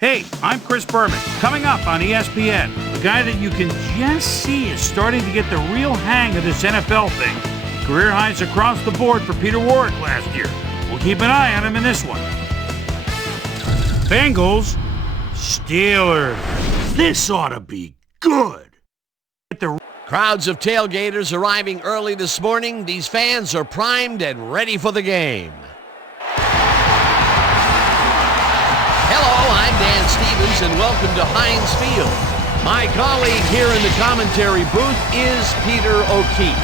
Hey, I'm Chris Berman. Coming up on ESPN, the guy that you can just see is starting to get the real hang of this NFL thing. Career highs across the board for Peter Warrick last year. We'll keep an eye on him in this one. Bengals, Steelers. This ought to be good. Crowds of tailgaters arriving early this morning. These fans are primed and ready for the game. Hello, I'm Dan Stevens, and welcome to Heinz Field. My colleague here in the commentary booth is Peter O'Keefe.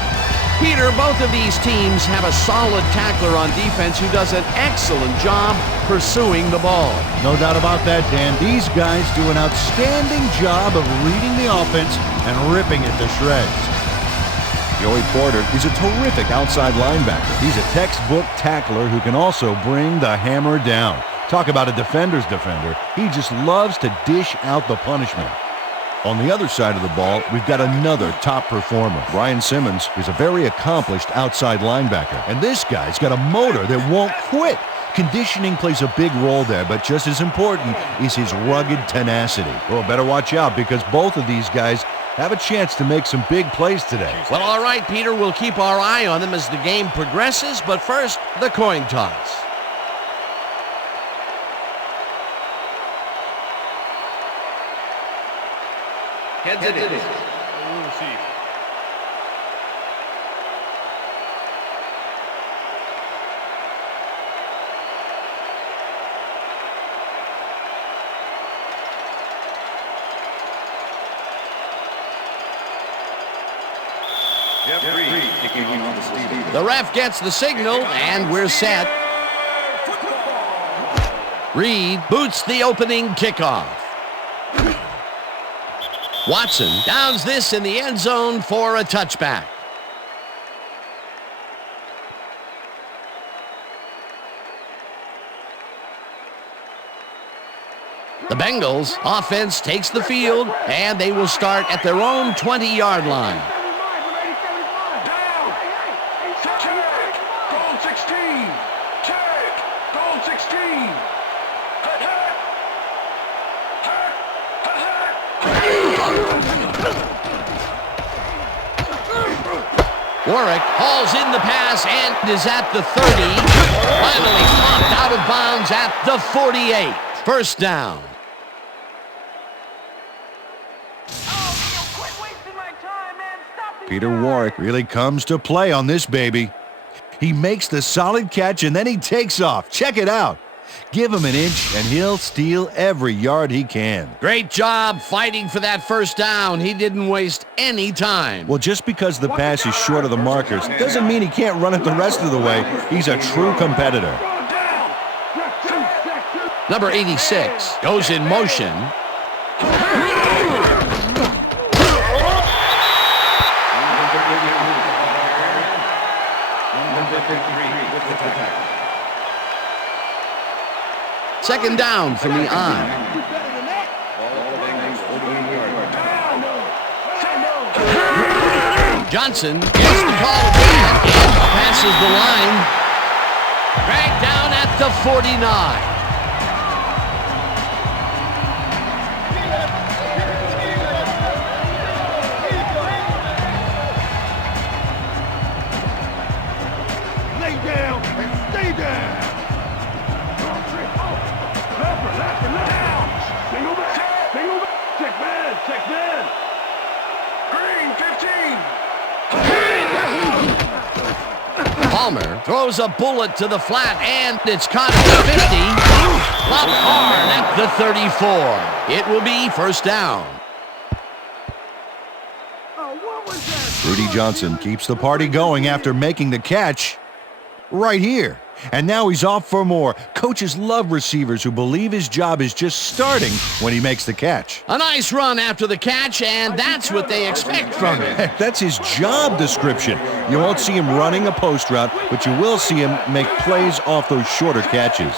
Peter, both of these teams have a solid tackler on defense who does an excellent job pursuing the ball. No doubt about that, Dan. These guys do an outstanding job of reading the offense and ripping it to shreds. Joey Porter is a terrific outside linebacker. He's a textbook tackler who can also bring the hammer down. Talk about a defender's defender. He just loves to dish out the punishment. On the other side of the ball, we've got another top performer. Brian Simmons is a very accomplished outside linebacker. And this guy's got a motor that won't quit. Conditioning plays a big role there, but just as important is his rugged tenacity. Well, better watch out because both of these guys have a chance to make some big plays today. Well, all right, Peter, we'll keep our eye on them as the game progresses, but first, the coin toss. Heads it is. The ref gets the signal, and we're set. Reed boots the opening kickoff. Watson downs this in the end zone for a touchback. The Bengals offense takes the field, and they will start at their own 20-yard line. Warrick hauls in the pass and is at the 30. Finally popped out of bounds at the 48. First down. Peter Warrick really comes to play on this baby. He makes the solid catch and then he takes off. Check it out. Give him an inch and he'll steal every yard he can. Great job fighting for that first down. He didn't waste any time. Well, just because the pass is short of the markers doesn't mean he can't run it the rest of the way. He's a true competitor. Number 86 goes in motion. Second down from the eye. Johnson gets the call again and passes the line. Dragged down at the 49. Palmer throws a bullet to the flat, and it's caught at the 50. Up hard at the 34. It will be first down. Rudy Johnson keeps the party going after making the catch right here. And now he's off for more. Coaches love receivers who believe his job is just starting when he makes the catch. A nice run after the catch, and that's what they expect from him. Heck, that's his job description. You won't see him running a post route, but you will see him make plays off those shorter catches.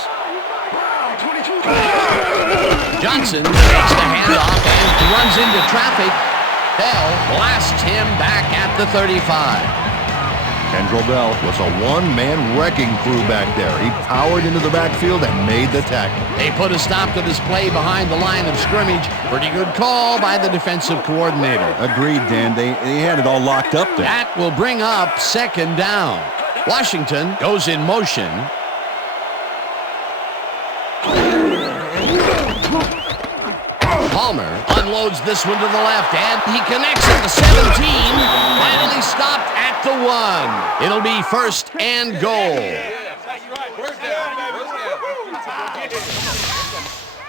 Johnson takes the handoff and runs into traffic. Bell blasts him back at the 35. Bell was a one-man wrecking crew back there. He powered into the backfield and made the tackle. They put a stop to this play behind the line of scrimmage. Pretty good call by the defensive coordinator. Agreed, Dan. They had it all locked up there. That will bring up second down. Washington goes in motion. Palmer unloads this one to the left, and he connects at the 17. Finally stopped at the 1. It'll be first and goal.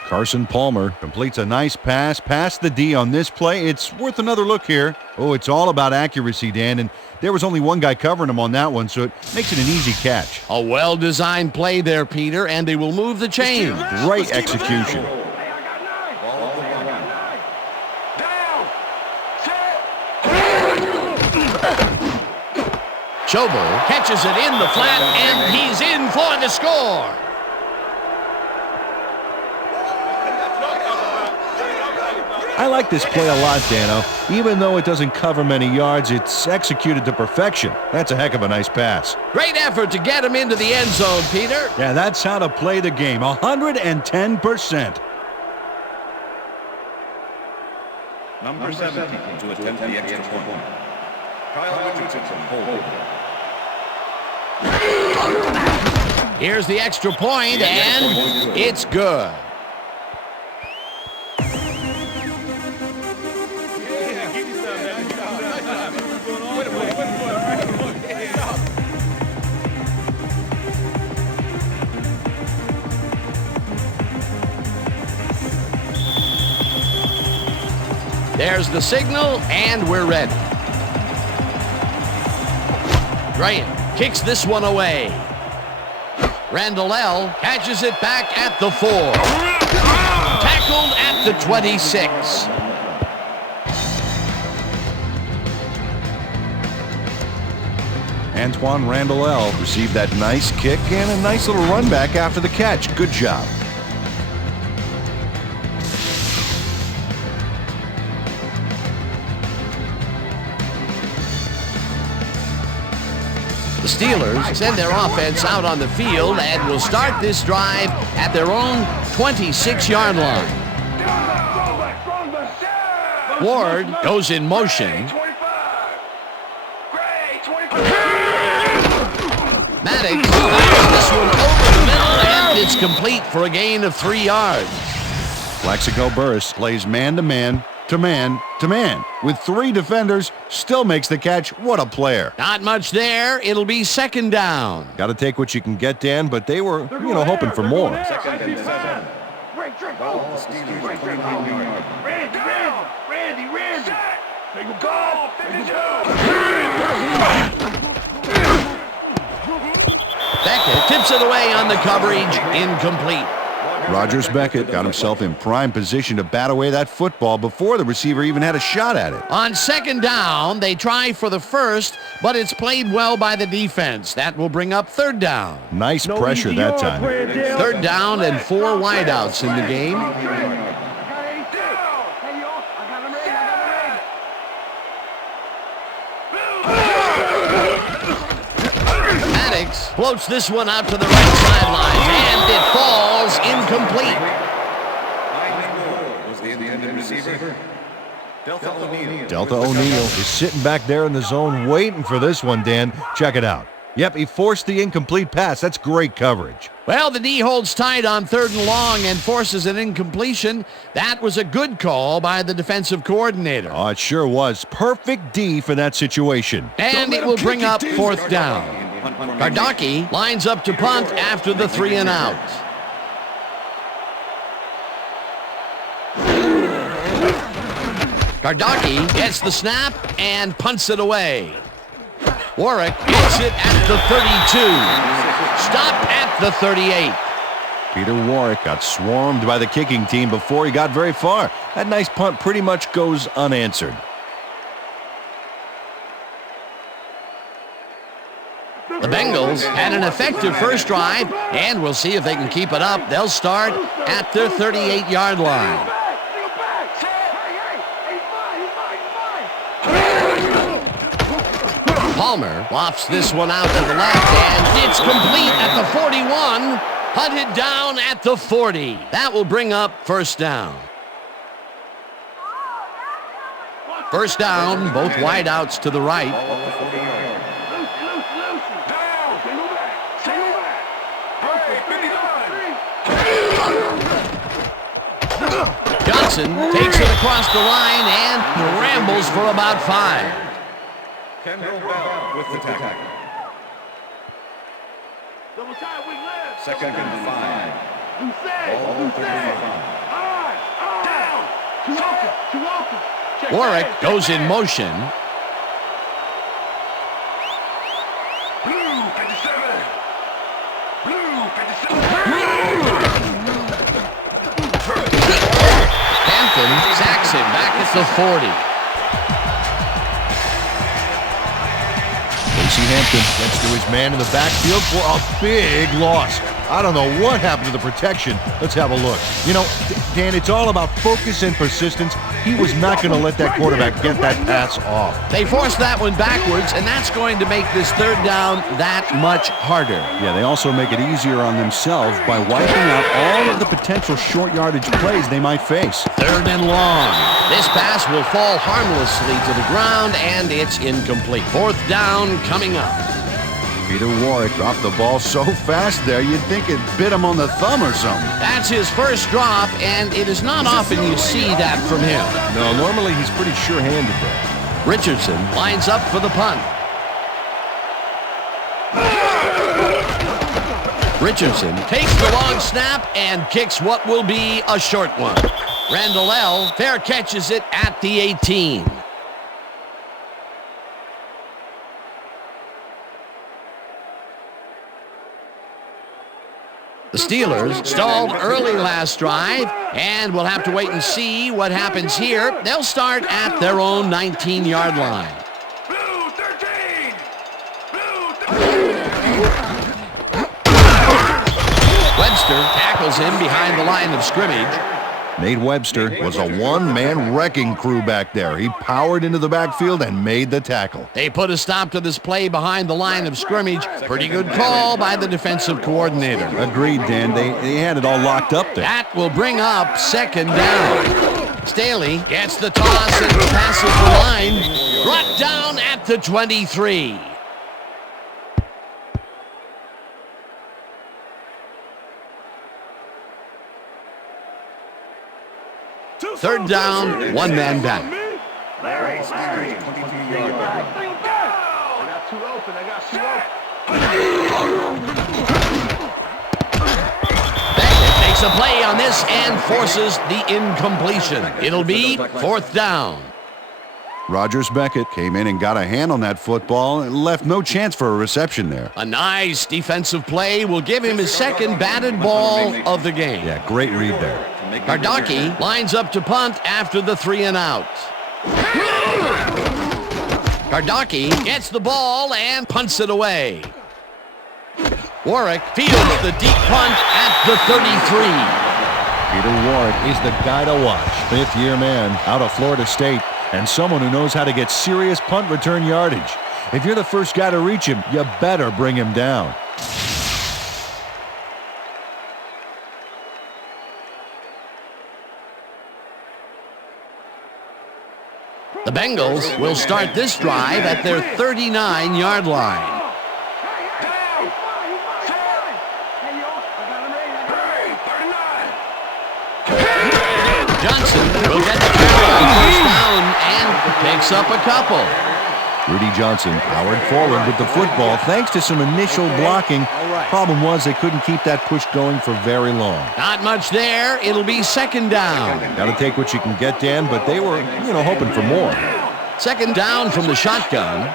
Carson Palmer completes a nice pass past the D on this play. It's worth another look here. Oh, it's all about accuracy, Dan, and there was only one guy covering him on that one, so it makes it an easy catch. A well-designed play there, Peter, and they will move the chain. Great execution. Schobel catches it in the flat, and he's in for the score. I like this play a lot, Dano. Even though it doesn't cover many yards, it's executed to perfection. That's a heck of a nice pass. Great effort to get him into the end zone, Peter. Yeah, that's how to play the game. 110%. Number 17 to attempt the extra point. Kyle Richardson hold. Here's the extra point, and it's good. There's the signal, and we're ready. Graham kicks this one away. Randall L. catches it back at the 4. Tackled at the 26. Antoine Randall L. received that nice kick and a nice little run back after the catch. Good job. The Steelers send their offense out on the field and will start this drive at their own 26-yard line. Ward goes in motion. Maddox fires this one over the middle, and it's complete for a gain of 3 yards. Plaxico Burress plays man-to-man, to man, with 3 defenders, still makes the catch. What a player. Not much there. It'll be second down. Got to take what you can get, Dan, but they were, hoping for more. Randy, Beckett tips it away on the coverage, incomplete. Rogers Beckett got himself in prime position to bat away that football before the receiver even had a shot at it. On second down, they try for the first, but it's played well by the defense. That will bring up third down. Nice pressure that time. Third down and 4 wideouts in the game. Maddox floats this one out to the right sideline, and it falls incomplete. was the intended receiver. Delta O'Neal is sitting back there in the zone waiting for this one, Dan. Check it out. Yep, he forced the incomplete pass. That's great coverage. Well, the D holds tight on 3rd and long and forces an incompletion. That was a good call by the defensive coordinator. Oh, it sure was. Perfect D for that situation. And it will bring up 4th down. Kardaki lines up to punt after the 3 and out. Kardaki gets the snap and punts it away. Warwick gets it at the 32. Stopped at the 38. Peter Warwick got swarmed by the kicking team before he got very far. That nice punt pretty much goes unanswered. The Bengals had an effective first drive, and we'll see if they can keep it up. They'll start at their 38-yard line. Palmer lofts this one out to the left, and it's complete at the 41. Hunted down at the 40. That will bring up first down. First down, both wideouts to the right. Johnson takes it across the line and rambles for about 5. Kendall Bell with the tackle. Second and 5. Ball 35. Warwick goes in motion. Hampton sacks him back at the 40. Hampton gets to his man in the backfield for a big loss. I don't know what happened to the protection. Let's have a look. You know, Dan, it's all about focus and persistence. He was not going to let that quarterback get that pass off. They forced that one backwards, and that's going to make this third down that much harder. Yeah, they also make it easier on themselves by wiping out all of the potential short yardage plays they might face. Third and long. This pass will fall harmlessly to the ground, and it's incomplete. Fourth down coming up. Peter Warwick dropped the ball so fast there, you'd think it bit him on the thumb or something. That's his first drop, and it is not often you see that from him. No, normally he's pretty sure-handed there. Richardson lines up for the punt. Richardson takes the long snap and kicks what will be a short one. Randall L. fair catches it at the 18. The Steelers stalled early last drive, and we'll have to wait and see what happens here. They'll start at their own 19-yard line. Blue 13! Webster tackles him behind the line of scrimmage. Nate Webster was a one-man wrecking crew back there. He powered into the backfield and made the tackle. They put a stop to this play behind the line of scrimmage. Pretty good call by the defensive coordinator. Agreed, Dan. They had it all locked up there. That will bring up second down. Staley gets the toss and passes the line. Brought down at the 23. Third down, one man back. Larry, 22-yard line. Beckett makes a play on this and forces the incompletion. It'll be fourth down. Rogers Beckett came in and got a hand on that football and left no chance for a reception there. A nice defensive play will give him his second batted ball of the game. Yeah, great read there. Kardaki lines up to punt after the 3 and out. Kardaki gets the ball and punts it away. Warwick fields the deep punt at the 33. Peter Warwick is the guy to watch. Fifth-year man out of Florida State and someone who knows how to get serious punt return yardage. If you're the first guy to reach him, you better bring him down. The Bengals will start this drive at their 39-yard line. Johnson will get the carry on first down and picks up a couple. Rudy Johnson powered forward with the football thanks to some initial blocking. Problem was they couldn't keep that push going for very long. Not much there. It'll be second down. Got to take what you can get, Dan, but they were, hoping for more. Second down from the shotgun.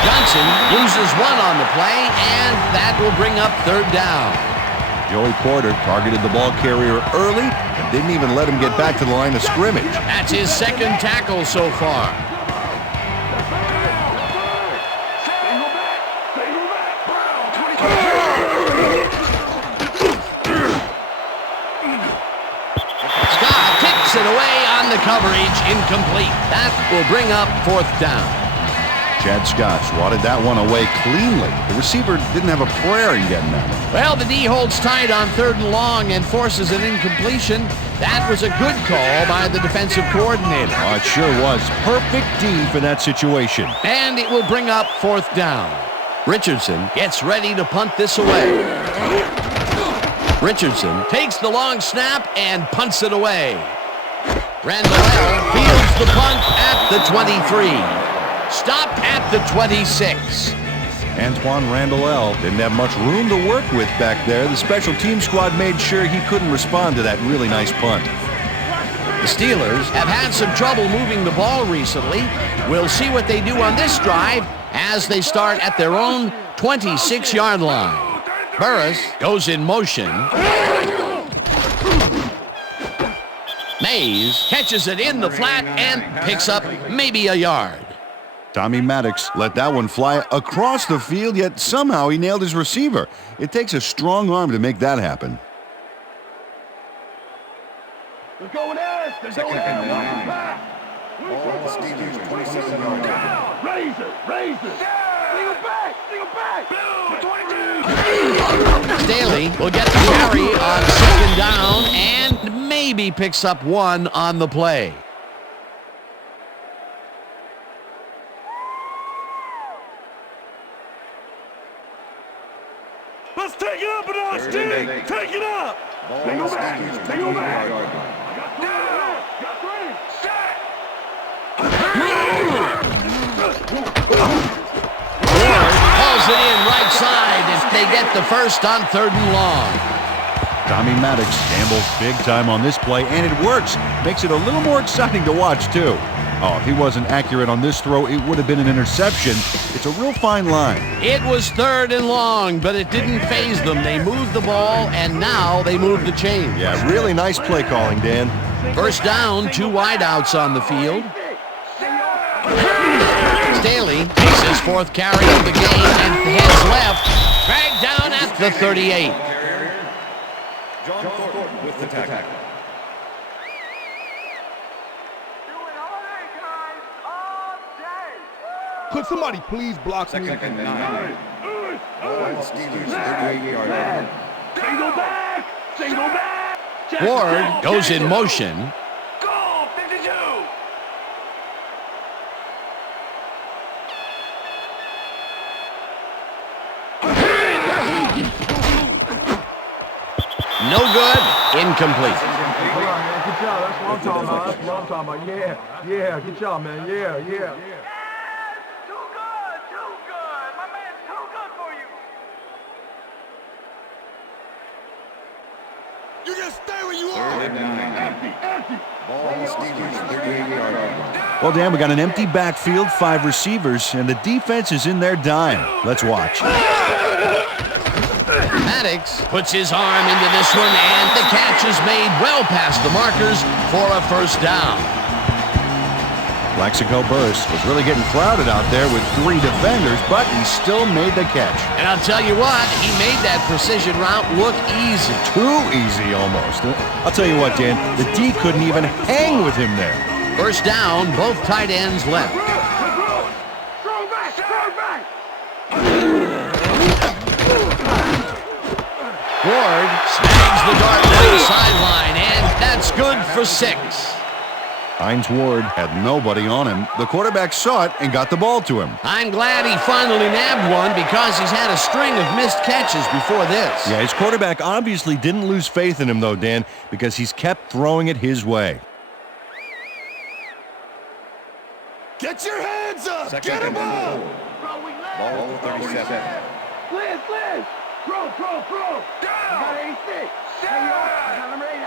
Johnson loses one on the play, and that will bring up third down. Joey Porter targeted the ball carrier early and didn't even let him get back to the line of scrimmage. That's his second tackle so far. coverage incomplete. That will bring up 4th down. Chad Scott swatted that one away cleanly. The receiver didn't have a prayer in getting that one. Well, the D holds tight on 3rd and long and forces an incompletion. That was a good call by the defensive coordinator. Oh, it sure was. Perfect D for that situation. And it will bring up 4th down. Richardson gets ready to punt this away. Richardson takes the long snap and punts it away. Randall fields the punt at the 23. Stopped at the 26. Antoine Randall didn't have much room to work with back there. The special team squad made sure he couldn't respond to that really nice punt. The Steelers have had some trouble moving the ball recently. We'll see what they do on this drive as they start at their own 26-yard line. Burris goes in motion. Mays catches it in the flat and picks up maybe a yard. Tommy Maddox let that one fly across the field, yet somehow he nailed his receiver. It takes a strong arm to make that happen. They're going there. They're going there. All Steelers 27-yard line. Razor. Single back. Staley will get the carry on 2nd down and maybe picks up 1 on the play. Let's take it up a notch, team. Take it up. All Steelers 28-yard line. Got 3. Set. Hauls it in right side if they get the first on 3rd and long. Tommy Maddox gambles big time on this play, and it works. Makes it a little more exciting to watch, too. Oh, if he wasn't accurate on this throw, it would have been an interception. It's a real fine line. It was 3rd and long, but it didn't faze them. They moved the ball, and now they move the chains. Yeah, really nice play calling, Dan. 1st down, 2 wideouts on the field. Staley takes his 4th carry of the game and heads left. Dragged down at the 38. John Thornton with the tackle. Could somebody please block me? 2nd and 9. All Steelers 38-yard line. Single back. Ward goes in motion. Go, 52. No good. Incomplete. Good job. That's what I'm talking about. Yeah. Good job, man. Yeah. Too good. My man's too good for you. You just stay where you are. 3rd and 9. All Steelers 38-yard line. Well, Dan, we got an empty backfield, 5 receivers, and the defense is in their dime. Let's watch. Maddox puts his arm into this one, and the catch is made well past the markers for a 1st down. Plaxico Burress was really getting crowded out there with 3 defenders, but he still made the catch. And I'll tell you what, he made that precision route look easy. Too easy, almost. I'll tell you what, Dan, the D couldn't even hang with him there. 1st down, both tight ends left. Throw back. Ward snags the dart right sideline, and that's good for 6. Hines Ward had nobody on him. The quarterback saw it and got the ball to him. I'm glad he finally nabbed one because he's had a string of missed catches before this. Yeah, his quarterback obviously didn't lose faith in him, though, Dan, because he's kept throwing it his way. Get your hands up. Get 'em up. Ball 37. Liz. Throw. I got 86. I got him ready.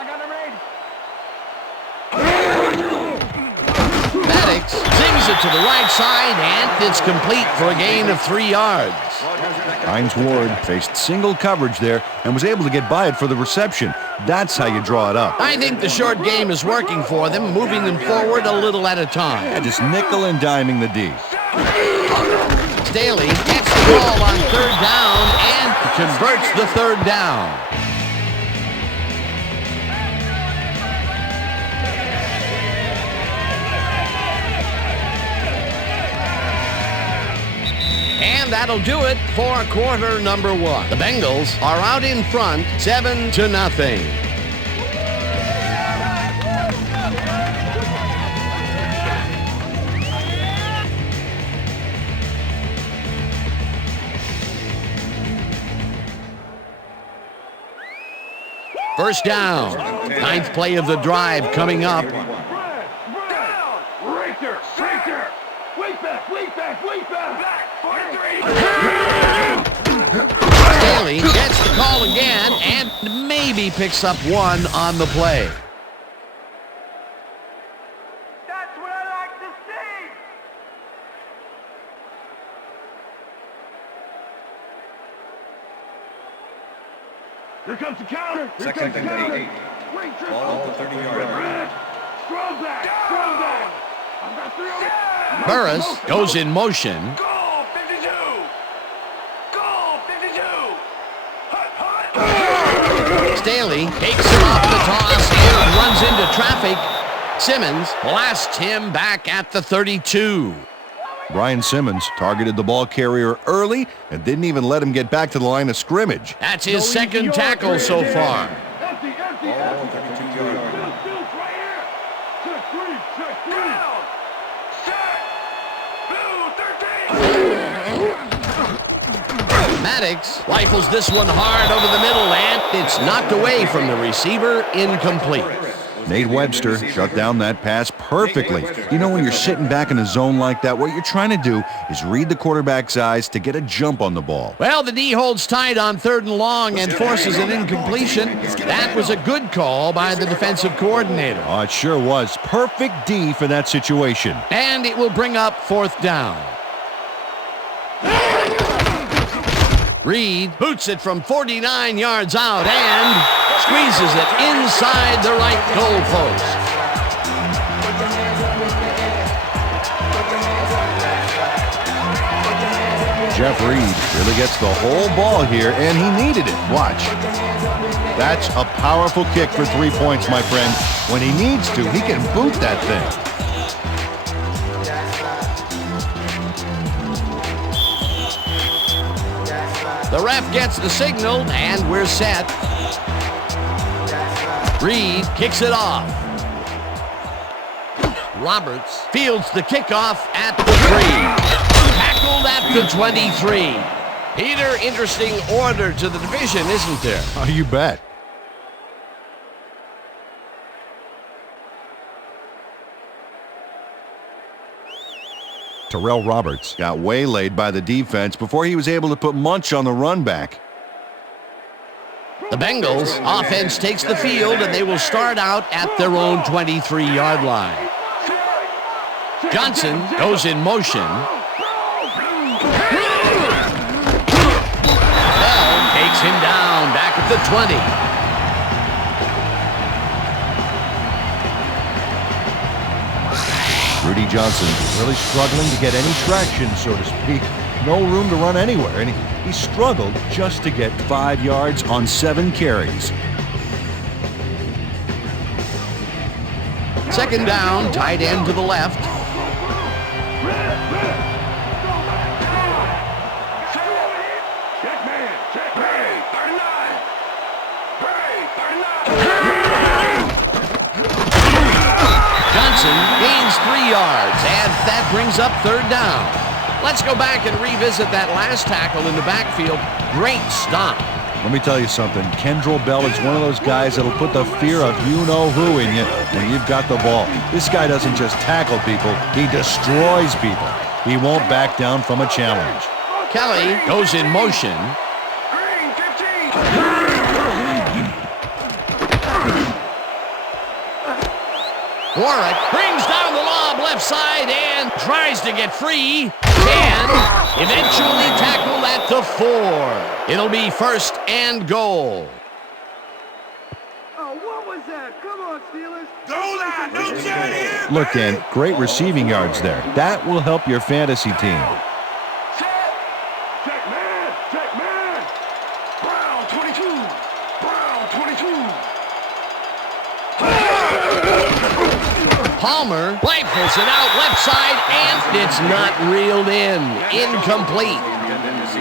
Maddox zings it to the right side, and it's complete for a gain of 3 yards. Hines Ward faced single coverage there and was able to get by it for the reception. That's how you draw it up. I think the short game is working for them, moving them forward a little at a time. Yeah, just nickel and diming the D. Staley gets the ball on 3rd down and converts the 3rd down. And that'll do it for quarter number one. The Bengals are out in front, 7-0. First down. Ninth play of the drive coming up. Staley gets the call again and maybe picks up one on the play. That's what I like to see. Here comes the counter. Here Second comes the and counter. 8. Wait, Trip. Ball at the 30-yard line. Strong back. Strong back. I've got 3 on it. Burris goes in motion. Goal 52. Goal 52. Hut, hut. Staley takes him off the toss and runs into traffic. Simmons blasts him back at the 32. Brian Simmons targeted the ball carrier early and didn't even let him get back to the line of scrimmage. That's his second tackle so far. Empty, empty, Ball empty. at the 32-yard line. Dudes right here. Check three. Check three. Down. Set. Blue 13. Maddox rifles this one hard over the middle, and it's knocked away from the receiver, incomplete. Nate Webster shut down that pass perfectly. You know, when you're sitting back in a zone like that, what you're trying to do is read the quarterback's eyes to get a jump on the ball. Well, the D holds tight on 3rd and long and forces an incompletion. That was a good call by the defensive coordinator. Oh, it sure was. Perfect D for that situation. And it will bring up 4th down. Reed boots it from 49 yards out and squeezes it inside the right goal post. Jeff Reed really gets the whole ball here, and he needed it. Watch. That's a powerful kick for 3 points, my friend. When he needs to, he can boot that thing. The ref gets the signal, and we're set. Reed kicks it off. Roberts fields the kickoff at the 3. Tackled at the 23. Peter, interesting order to the division, isn't there? Oh, you bet. Terrell Roberts got waylaid by the defense before he was able to put Munch on the run back. The Bengals offense takes the field, and they will start out at their own 23-yard line. Johnson goes in motion. Bell takes him down back at the 20. Rudy Johnson really struggling to get any traction, so to speak. No room to run anywhere, and he struggled just to get 5 yards on 7 carries. Second down, tight end to the left. Check man. Check man. 39. Johnson gains 3 yards, and that brings up 3rd down. Let's go back and revisit that last tackle in the backfield. Great stop. Let me tell you something. Kendrell Bell is one of those guys that'll put the fear of you-know-who in you when you've got the ball. This guy doesn't just tackle people, he destroys people. He won't back down from a challenge. Kelly goes in motion. Green 15. Warwick brings down the lob left side and tries to get free. And eventually tackled at the 4. It'll be 1st and goal. Oh, what was that? Come on, Steelers. Look, Dan, great receiving yards there. That will help your fantasy team. Check man. Check man. Brown 22. Brown 22. Palmer rifles it out left side, and it's not reeled in. Incomplete.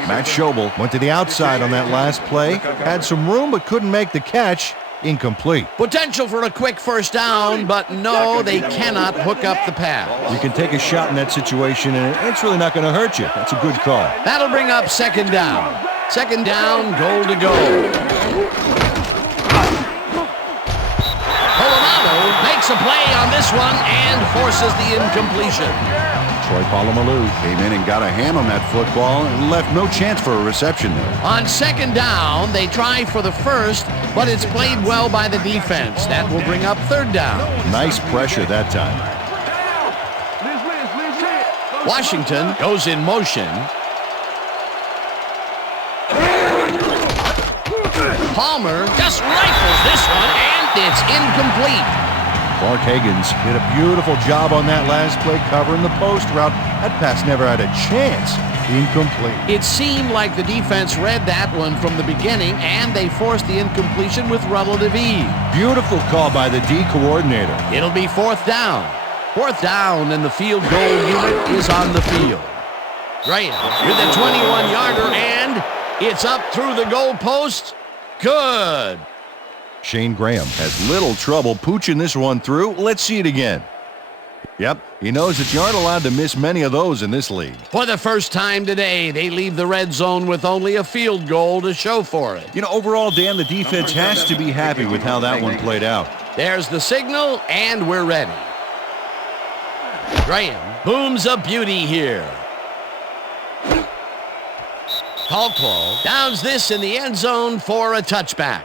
Matt Schobel went to the outside on that last play, had some room but couldn't make the catch. Incomplete. Potential for a quick first down, but no, they cannot hook up the pass. You can take a shot in that situation, and it's really not going to hurt you. That's a good call. That'll bring up second down. Second down, goal to go. Polamalu makes a play on this one and forces the incompletion. Troy Polamalu came in and got a hand on that football and left no chance for a reception there. On second down, they try for the first, but it's played well by the defense. That will bring up third down. Nice pressure that time. Washington goes in motion. Palmer just rifles this one, and it's incomplete. Clark Higgins did a beautiful job on that last play covering the post route. That pass never had a chance. Incomplete. It seemed like the defense read that one from the beginning, and they forced the incompletion with relative ease. Beautiful call by the D coordinator. It'll be fourth down. Fourth down, and the field goal unit is on the field. Graham with a 21-yarder, and it's up through the goalpost. Good. Shane Graham has little trouble pooching this one through. Let's see it again. Yep, he knows that you aren't allowed to miss many of those in this league. For the first time today, they leave the red zone with only a field goal to show for it. You know, overall, Dan, the defense has to be happy with how that one played out. There's the signal, and we're ready. Graham booms a beauty here. Caldwell downs this in the end zone for a touchback.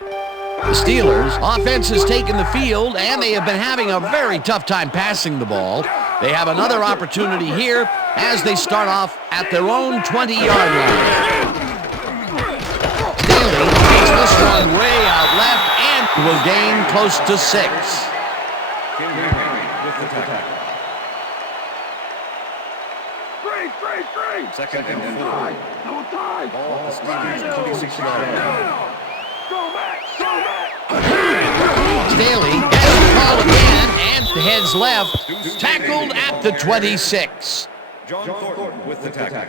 The Steelers' offense has taken the field, and they have been having a very tough time passing the ball. They have another opportunity here as they start off at their own 20-yard line. Staley takes this one way out left and will gain close to 6. Second and 4. No time. Ball the Steelers 26-yard line. Staley gets the call again and heads left, tackled at the 26. John Thornton with the tackle.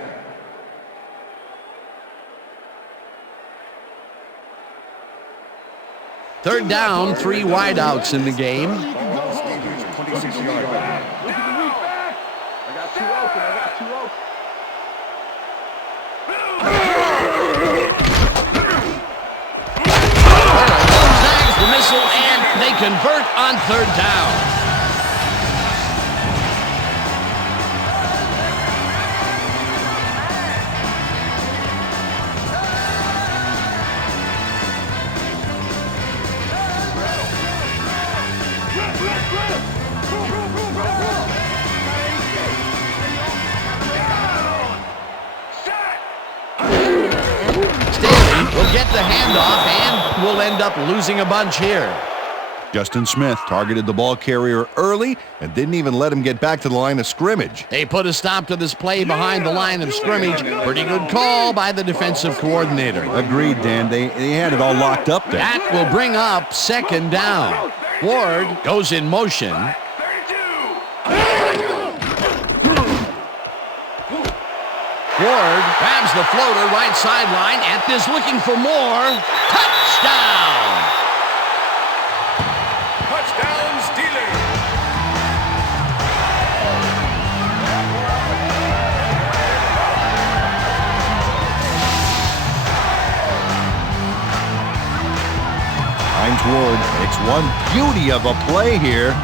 Third down, 3 wideouts in the game. Ball the Steelers 26-yard line. I got two open. Snags the missile, and they convert on third down. Staley will get the handoff and will end up losing a bunch here. Justin Smith targeted the ball carrier early and didn't even let him get back to the line of scrimmage. They put a stop to this play behind the line of scrimmage. Pretty good call by the defensive coordinator. Agreed, Dan. They had it all locked up there. That will bring up second down. Ward goes in motion. Ward grabs the floater right sideline and is looking for more. Touchdown! Touchdown Steelers! Hines Ward makes one beauty of a play here.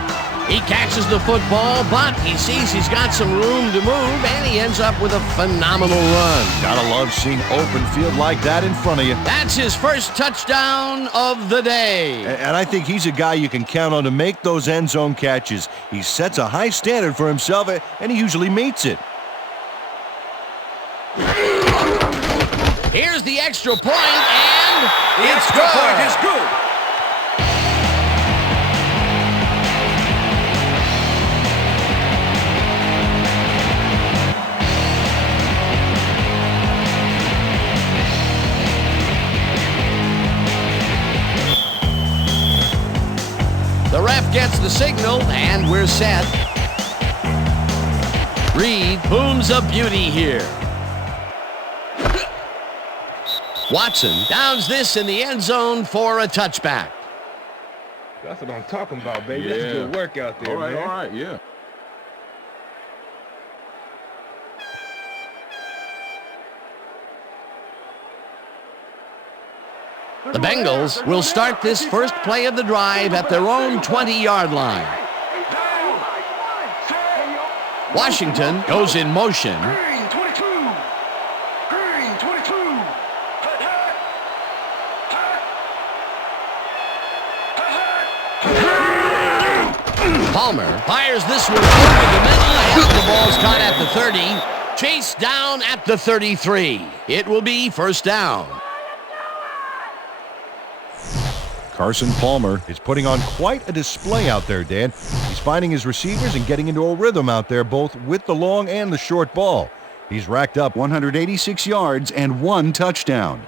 He catches the football, but he sees he's got some room to move, and he ends up with a phenomenal run. Gotta love seeing open field like that in front of you. That's his first touchdown of the day. And I think he's a guy you can count on to make those end zone catches. He sets a high standard for himself, and he usually meets it. Here's the extra point, and it's Extra good. point is good. The ref gets the signal, and we're set. Reed booms a beauty here. Watson downs this in the end zone for a touchback. That's what I'm talking about, baby. Yeah. That's good work out there, man. All right, yeah. The Bengals will start this first play of the drive at their own 20-yard line. Washington goes in motion. Palmer fires this one over the middle, and the ball's caught at the 30. Chased down at the 33. It will be first down. Carson Palmer is putting on quite a display out there, Dan. He's finding his receivers and getting into a rhythm out there, both with the long and the short ball. He's racked up 186 yards and 1 touchdown.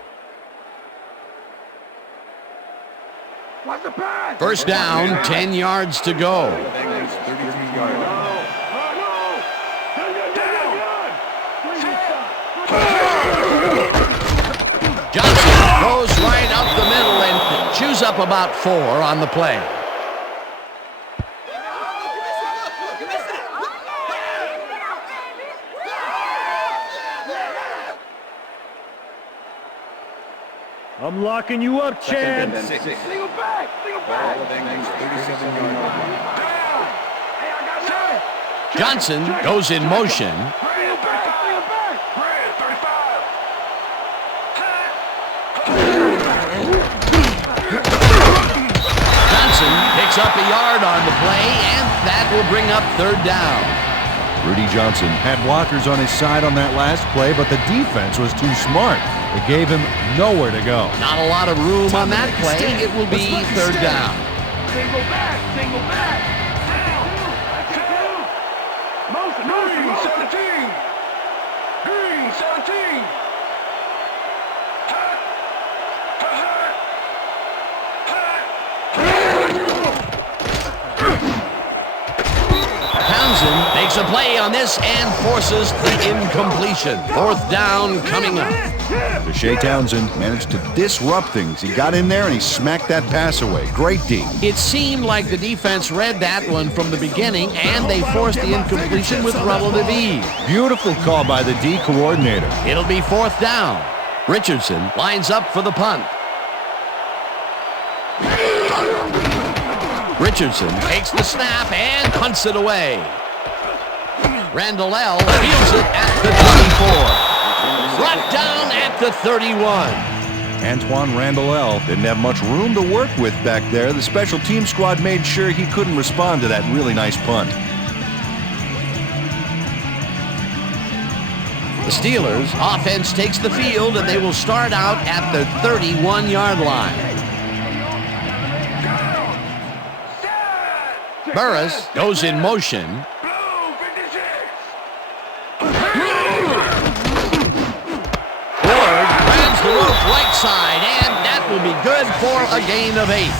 First down, 10 yards to go. Johnson goes right up the middle and chews up about 4 on the play. I'm locking you up, Chad. Single back. Johnson goes in motion. Johnson picks up a yard on the play, and that will bring up third down. Rudy Johnson had blockers on his side on that last play, but the defense was too smart. It gave him nowhere to go. Not a lot of room on that play. It will be third down. Single back. Motion. 17. Green 17. Townsend makes a play on this and forces the incompletion. Fourth down coming up. Deshae Townsend managed to disrupt things. He got in there and he smacked that pass away. Great D. It seemed like the defense read that one from the beginning, and they forced the incompletion with relative ease. Beautiful call by the D coordinator. It'll be fourth down. Richardson lines up for the punt. Richardson takes the snap and punts it away. Randall L. fields it at the 24. Brought down at the 31. Antoine Randall L. didn't have much room to work with back there. The special team squad made sure he couldn't respond to that really nice punt. The Steelers offense takes the field, and they will start out at the 31-yard line. Burris goes in motion. Willard grabs the rope right side, and that will be good for a gain of 8.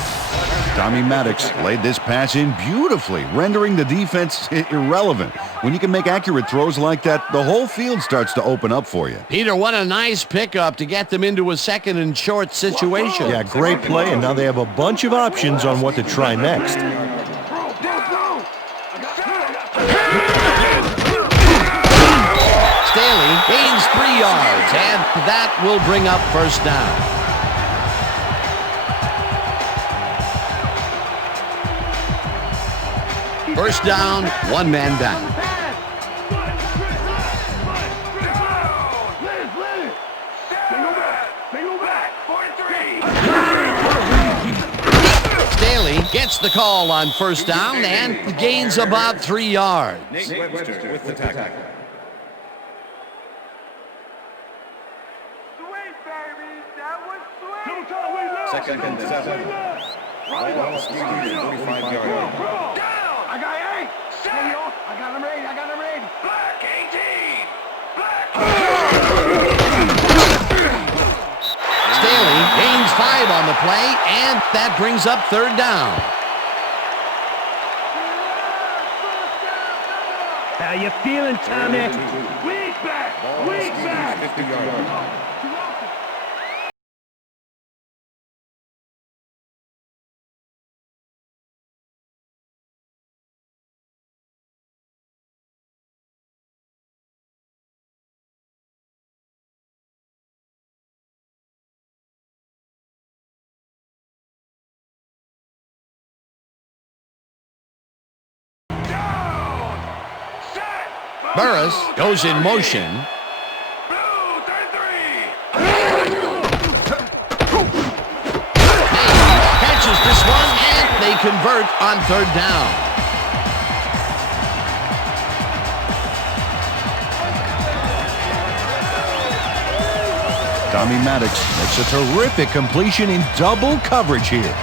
Tommy Maddox laid this pass in beautifully, rendering the defense irrelevant. When you can make accurate throws like that, the whole field starts to open up for you. Peter, what a nice pickup to get them into a second and short situation. Yeah, great play, and now they have a bunch of options on what to try next. Staley gains 3 yards, and that will bring up first down. First down, 1 man down. Staley gets the call on first down and gains about 3 yards. Nate Webster with the tackle. Second and 7. Ball speed 45-yard line. I got 8. I got him ready. Black 18. Staley gains 5 on the play, and that brings up third down. How you feeling, Tommy? Weak back! Weak back! 50-yard line. Burris goes in motion. Catches this one, and they convert on 3rd down. Tommy Maddox makes a terrific completion in double coverage here.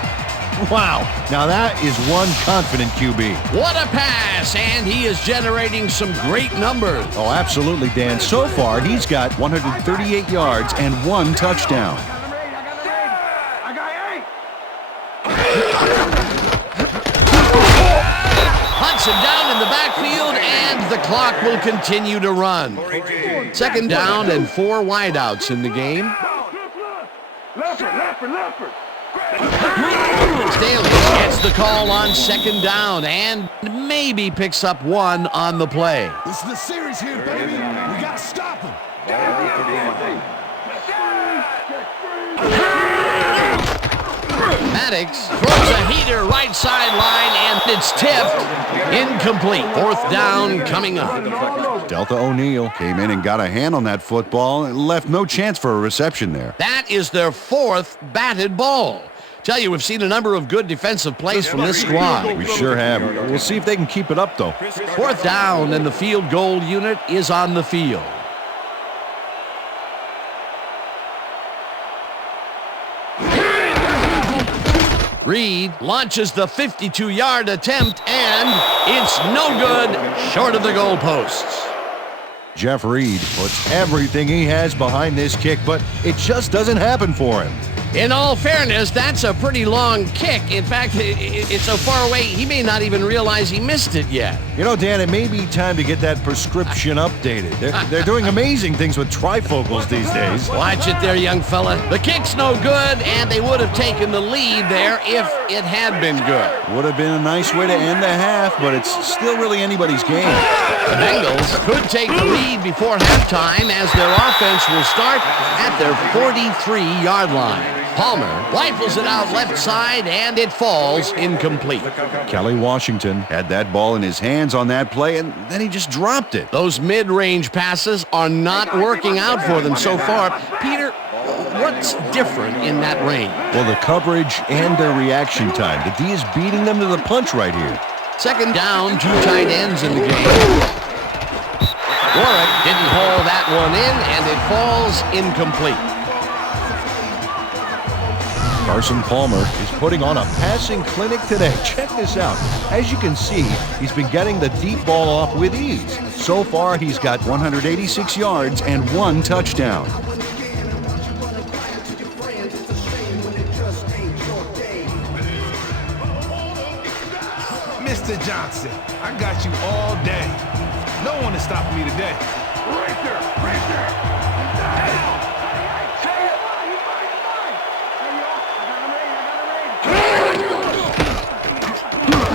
Wow, now that is one confident QB. What a pass, and he is generating some great numbers. Oh, absolutely, Dan. So far, he's got 138 yards and 1 touchdown. I got 8! Hunts him down in the backfield, and the clock will continue to run. 2nd down and 4 wideouts in the game. Leopard! Staley gets the call on 2nd down and maybe picks up 1 on the play. This is the series here, baby. We got to stop him. Maddox throws a heater right sideline, and it's tipped. Incomplete. 4th down coming up. Delta O'Neal came in and got a hand on that football and left no chance for a reception there. That is their 4th batted ball. Tell you, we've seen a number of good defensive plays from this squad. We sure have. We'll see if they can keep it up, though. 4th down, and the field goal unit is on the field. Reed launches the 52-yard attempt, and it's no good, short of the goalposts. Jeff Reed puts everything he has behind this kick, but it just doesn't happen for him. In all fairness, that's a pretty long kick. In fact, it's so far away, he may not even realize he missed it yet. You know, Dan, it may be time to get that prescription updated. They're doing amazing things with trifocals these days. Watch it there, young fella. The kick's no good, and they would have taken the lead there if it had been good. Would have been a nice way to end the half, but it's still really anybody's game. The Bengals could take the lead before halftime, as their offense will start at their 43-yard line. Palmer rifles it out left side, and it falls incomplete. Kelly Washington had that ball in his hands on that play, and then he just dropped it. Those mid-range passes are not working out for them so far. Peter, what's different in that range? Well, the coverage and their reaction time. The D is beating them to the punch right here. 2nd down, 2 tight ends in the game. Warwick didn't haul that one in, and it falls incomplete. Carson Palmer is putting on a passing clinic today. Check this out. As you can see, he's been getting the deep ball off with ease. So far, he's got 186 yards and 1 touchdown. Mr. Johnson, I got you all day. No one is stopping me today. Right there!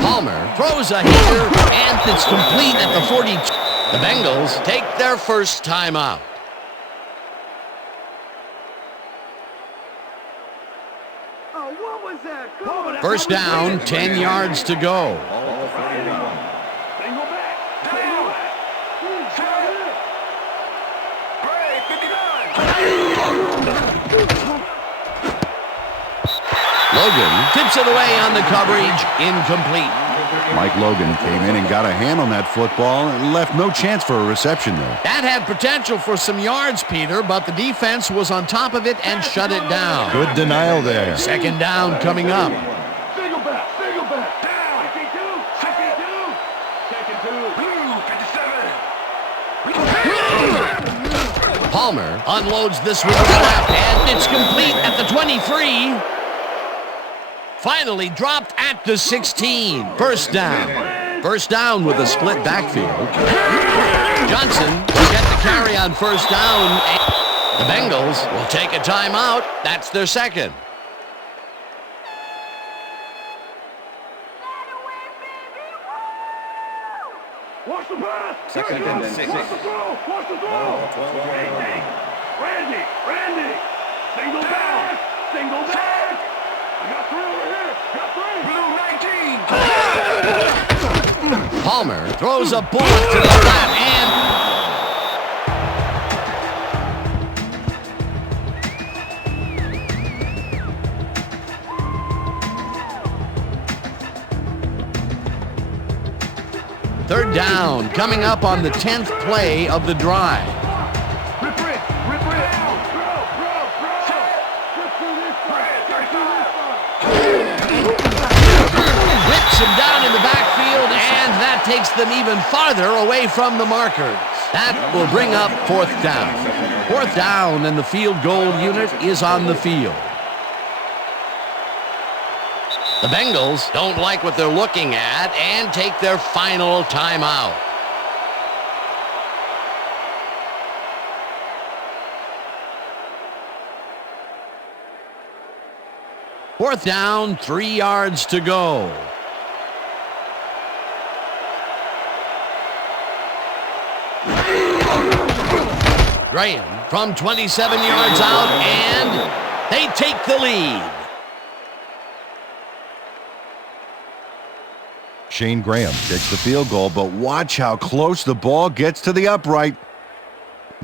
Palmer throws a heater, and it's complete at the 42. The Bengals take their first timeout. What was that? First down, 10 yards to go. Logan tips it away on the coverage, incomplete. Mike Logan came in and got a hand on that football and left no chance for a reception there. That had potential for some yards, Peter, but the defense was on top of it and shut it down. Good denial there. 2nd down coming up. Single back! Down! 52! Second two! 57! Palmer unloads this one to the left, and it's complete at the 23. Finally dropped at the 16. First down. First down with a split backfield. Johnson will get the carry on first down. The Bengals will take a timeout. That's their second. Watch the pass. Second and 6. Watch the throw. Watch the throw. Randy. Single down. Single down. I got 3 over here. Got 3. Blue 19. Palmer throws a bullet to the left and third down coming up on the 10th play of the drive. Rip. Whips him down in the backfield, and that takes them even farther away from the markers. That will bring up fourth down. Fourth down, and the field goal unit is on the field. The Bengals don't like what they're looking at and take their final timeout. Fourth down, 3 yards to go. Graham from 27 yards out, and they take the lead. Shane Graham kicks the field goal, but watch how close the ball gets to the upright.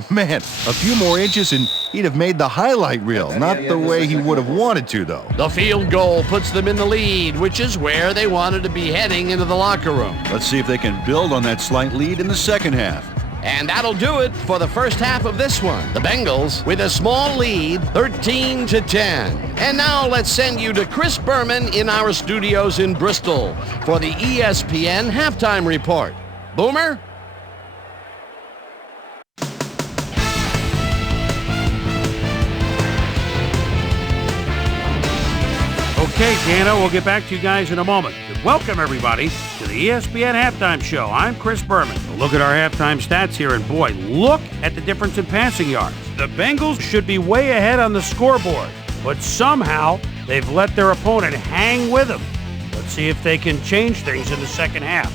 Man, a few more inches and he'd have made the highlight reel. Not the way he would have wanted to, though. The field goal puts them in the lead, which is where they wanted to be heading into the locker room. Let's see if they can build on that slight lead in the second half. And that'll do it for the first half of this one. The Bengals with a small lead, 13-10. And now let's send you to Chris Berman in our studios in Bristol for the ESPN halftime report. Boomer? Okay, Dana, we'll get back to you guys in a moment. Welcome, everybody, to the ESPN Halftime Show. I'm Chris Berman. Look at our halftime stats here, and boy, look at the difference in passing yards. The Bengals should be way ahead on the scoreboard, but somehow they've let their opponent hang with them. Let's see if they can change things in the second half.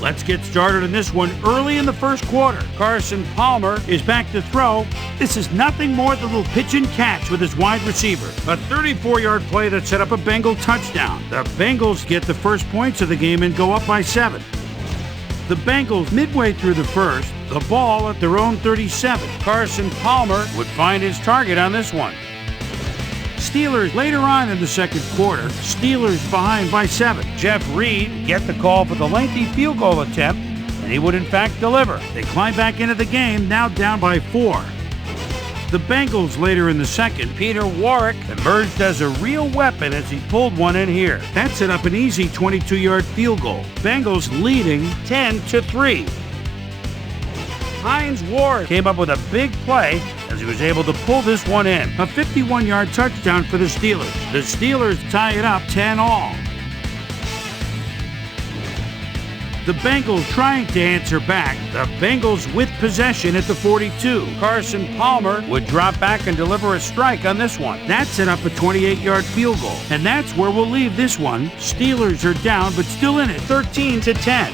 Let's get started in this one early in the first quarter. Carson Palmer is back to throw. This is nothing more than a little pitch and catch with his wide receiver. A 34-yard play that set up a Bengal touchdown. The Bengals get the first points of the game and go up by 7. The Bengals, midway through the first, the ball at their own 37. Carson Palmer would find his target on this one. Steelers later on in the second quarter. Steelers behind by 7. Jeff Reed get the call for the lengthy field goal attempt, and he would in fact deliver. They climb back into the game, now down by 4. The Bengals later in the second. Peter Warrick emerged as a real weapon as he pulled one in here. That set up an easy 22-yard field goal. Bengals leading 10-3. Hines Ward came up with a big play as he was able to pull this one in. A 51-yard touchdown for the Steelers. The Steelers tie it up 10-all. The Bengals trying to answer back. The Bengals with possession at the 42. Carson Palmer would drop back and deliver a strike on this one. That set up a 28-yard field goal. And that's where we'll leave this one. Steelers are down, but still in it, 13-10.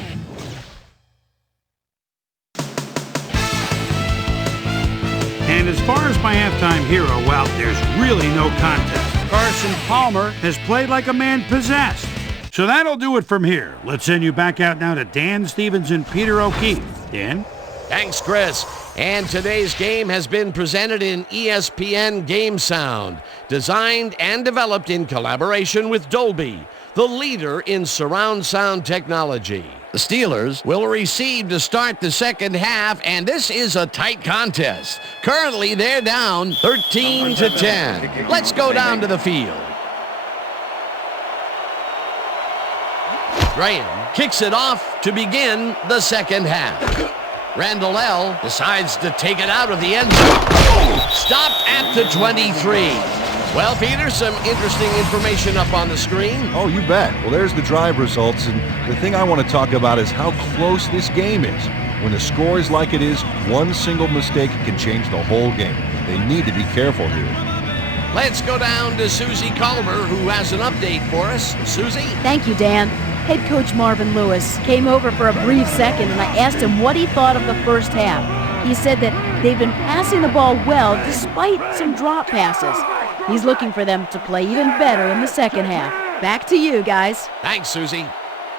And as far as my halftime hero, well, there's really no contest. Carson Palmer has played like a man possessed. So that'll do it from here. Let's send you back out now to Dan Stevens and Peter O'Keefe. Dan? Thanks, Chris. And today's game has been presented in ESPN Game Sound, designed and developed in collaboration with Dolby, the leader in surround sound technology. The Steelers will receive to start the second half, and this is a tight contest. Currently, they're down 13-10. Let's go down to the field. Graham kicks it off to begin the second half. Randall decides to take it out of the end zone. Stopped at the 23. Well, Peter, some interesting information up on the screen. Oh, you bet. Well, there's the drive results, and the thing I want to talk about is how close this game is. When the score is like it is, one single mistake can change the whole game. They need to be careful here. Let's go down to Suzy Kolber, who has an update for us. Suzy? Thank you, Dan. Head coach Marvin Lewis came over for a brief second, and I asked him what he thought of the first half. He said that they've been passing the ball well despite some drop passes. He's looking for them to play even better in the second half. Back to you, guys. Thanks, Suzy.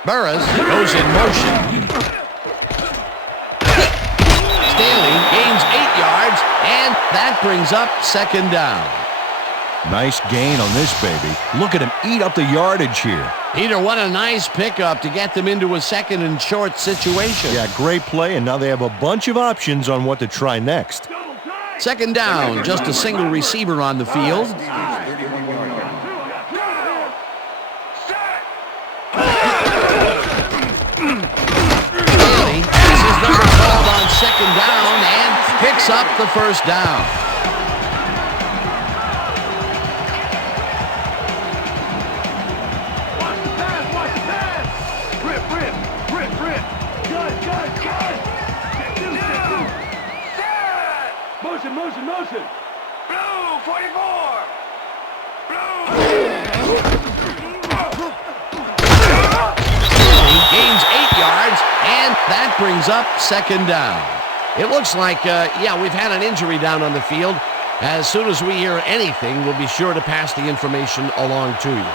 Burris goes in motion. Staley gains 8 yards, and that brings up second down. Nice gain on this baby. Look at him eat up the yardage here. Peter, what a nice pickup to get them into a second and short situation. Yeah, great play, and now they have a bunch of options on what to try next. Second down, just a single receiver on the field. Staley has his number called on second down and picks up the first down. Motion. Blue, 44. He gains 8 yards, and that brings up second down. It looks like, we've had an injury down on the field. As soon as we hear anything, we'll be sure to pass the information along to you.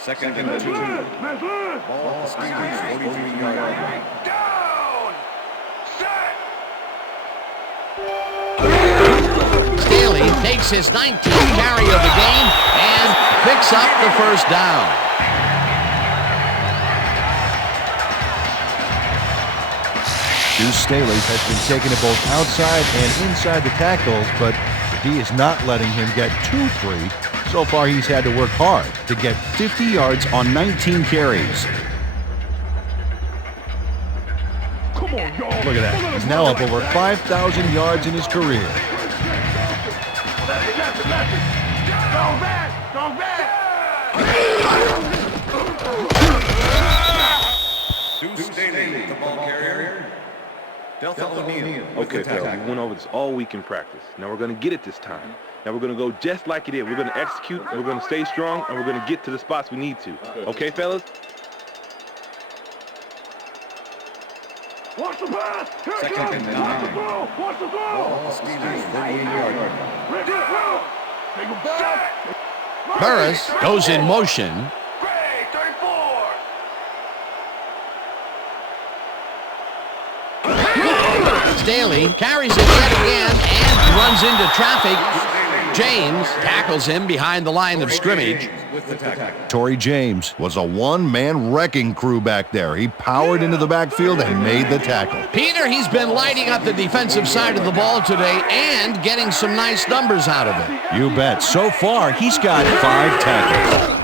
Second and 2. Ball Steelers 43-yard line. Down! Set! Staley takes his 19th carry of the game and picks up the first down. Stu Staley has been taking it both outside and inside the tackles, but he is not letting him get too free. So far, he's had to work hard to get 50 yards on 19 carries. Come on, y'all. Look at that. He's now up over 5,000 yards in his career. Go back! Stu Staley, the ball carrier. Delta O'Neal. Okay, pal, we went over this all week in practice. Now we're going to get it this time. Now we're going to go just like it is. We're going to execute, and we're going to stay strong, and we're going to get to the spots we need to. Okay, fellas? Watch the pass! Second and 9. Watch the throw! Ball Steelers 38-yard line. Take him back! Burris goes in motion. Gray, 34! Staley carries it yet again and runs into traffic. James tackles him behind the line of scrimmage. Torrey James was a one-man wrecking crew back there. He powered into the backfield and made the tackle. Peter, he's been lighting up the defensive side of the ball today and getting some nice numbers out of it. You bet. So far, he's got 5 tackles.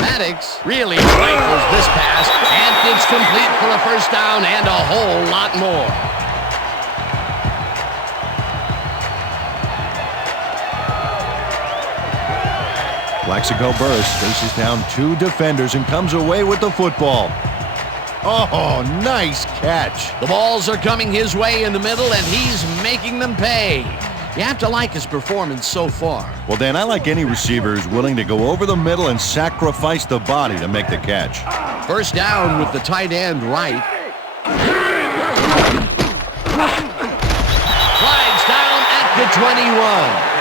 Maddox really rifles this pass, and it's complete for a first down and a whole lot more. Plaxico Burris faces down 2 defenders and comes away with the football. Oh, nice catch. The balls are coming his way in the middle, and he's making them pay. You have to like his performance so far. Well, Dan, I like any receiver who's willing to go over the middle and sacrifice the body to make the catch. First down with the tight end right. Slides down at the 21.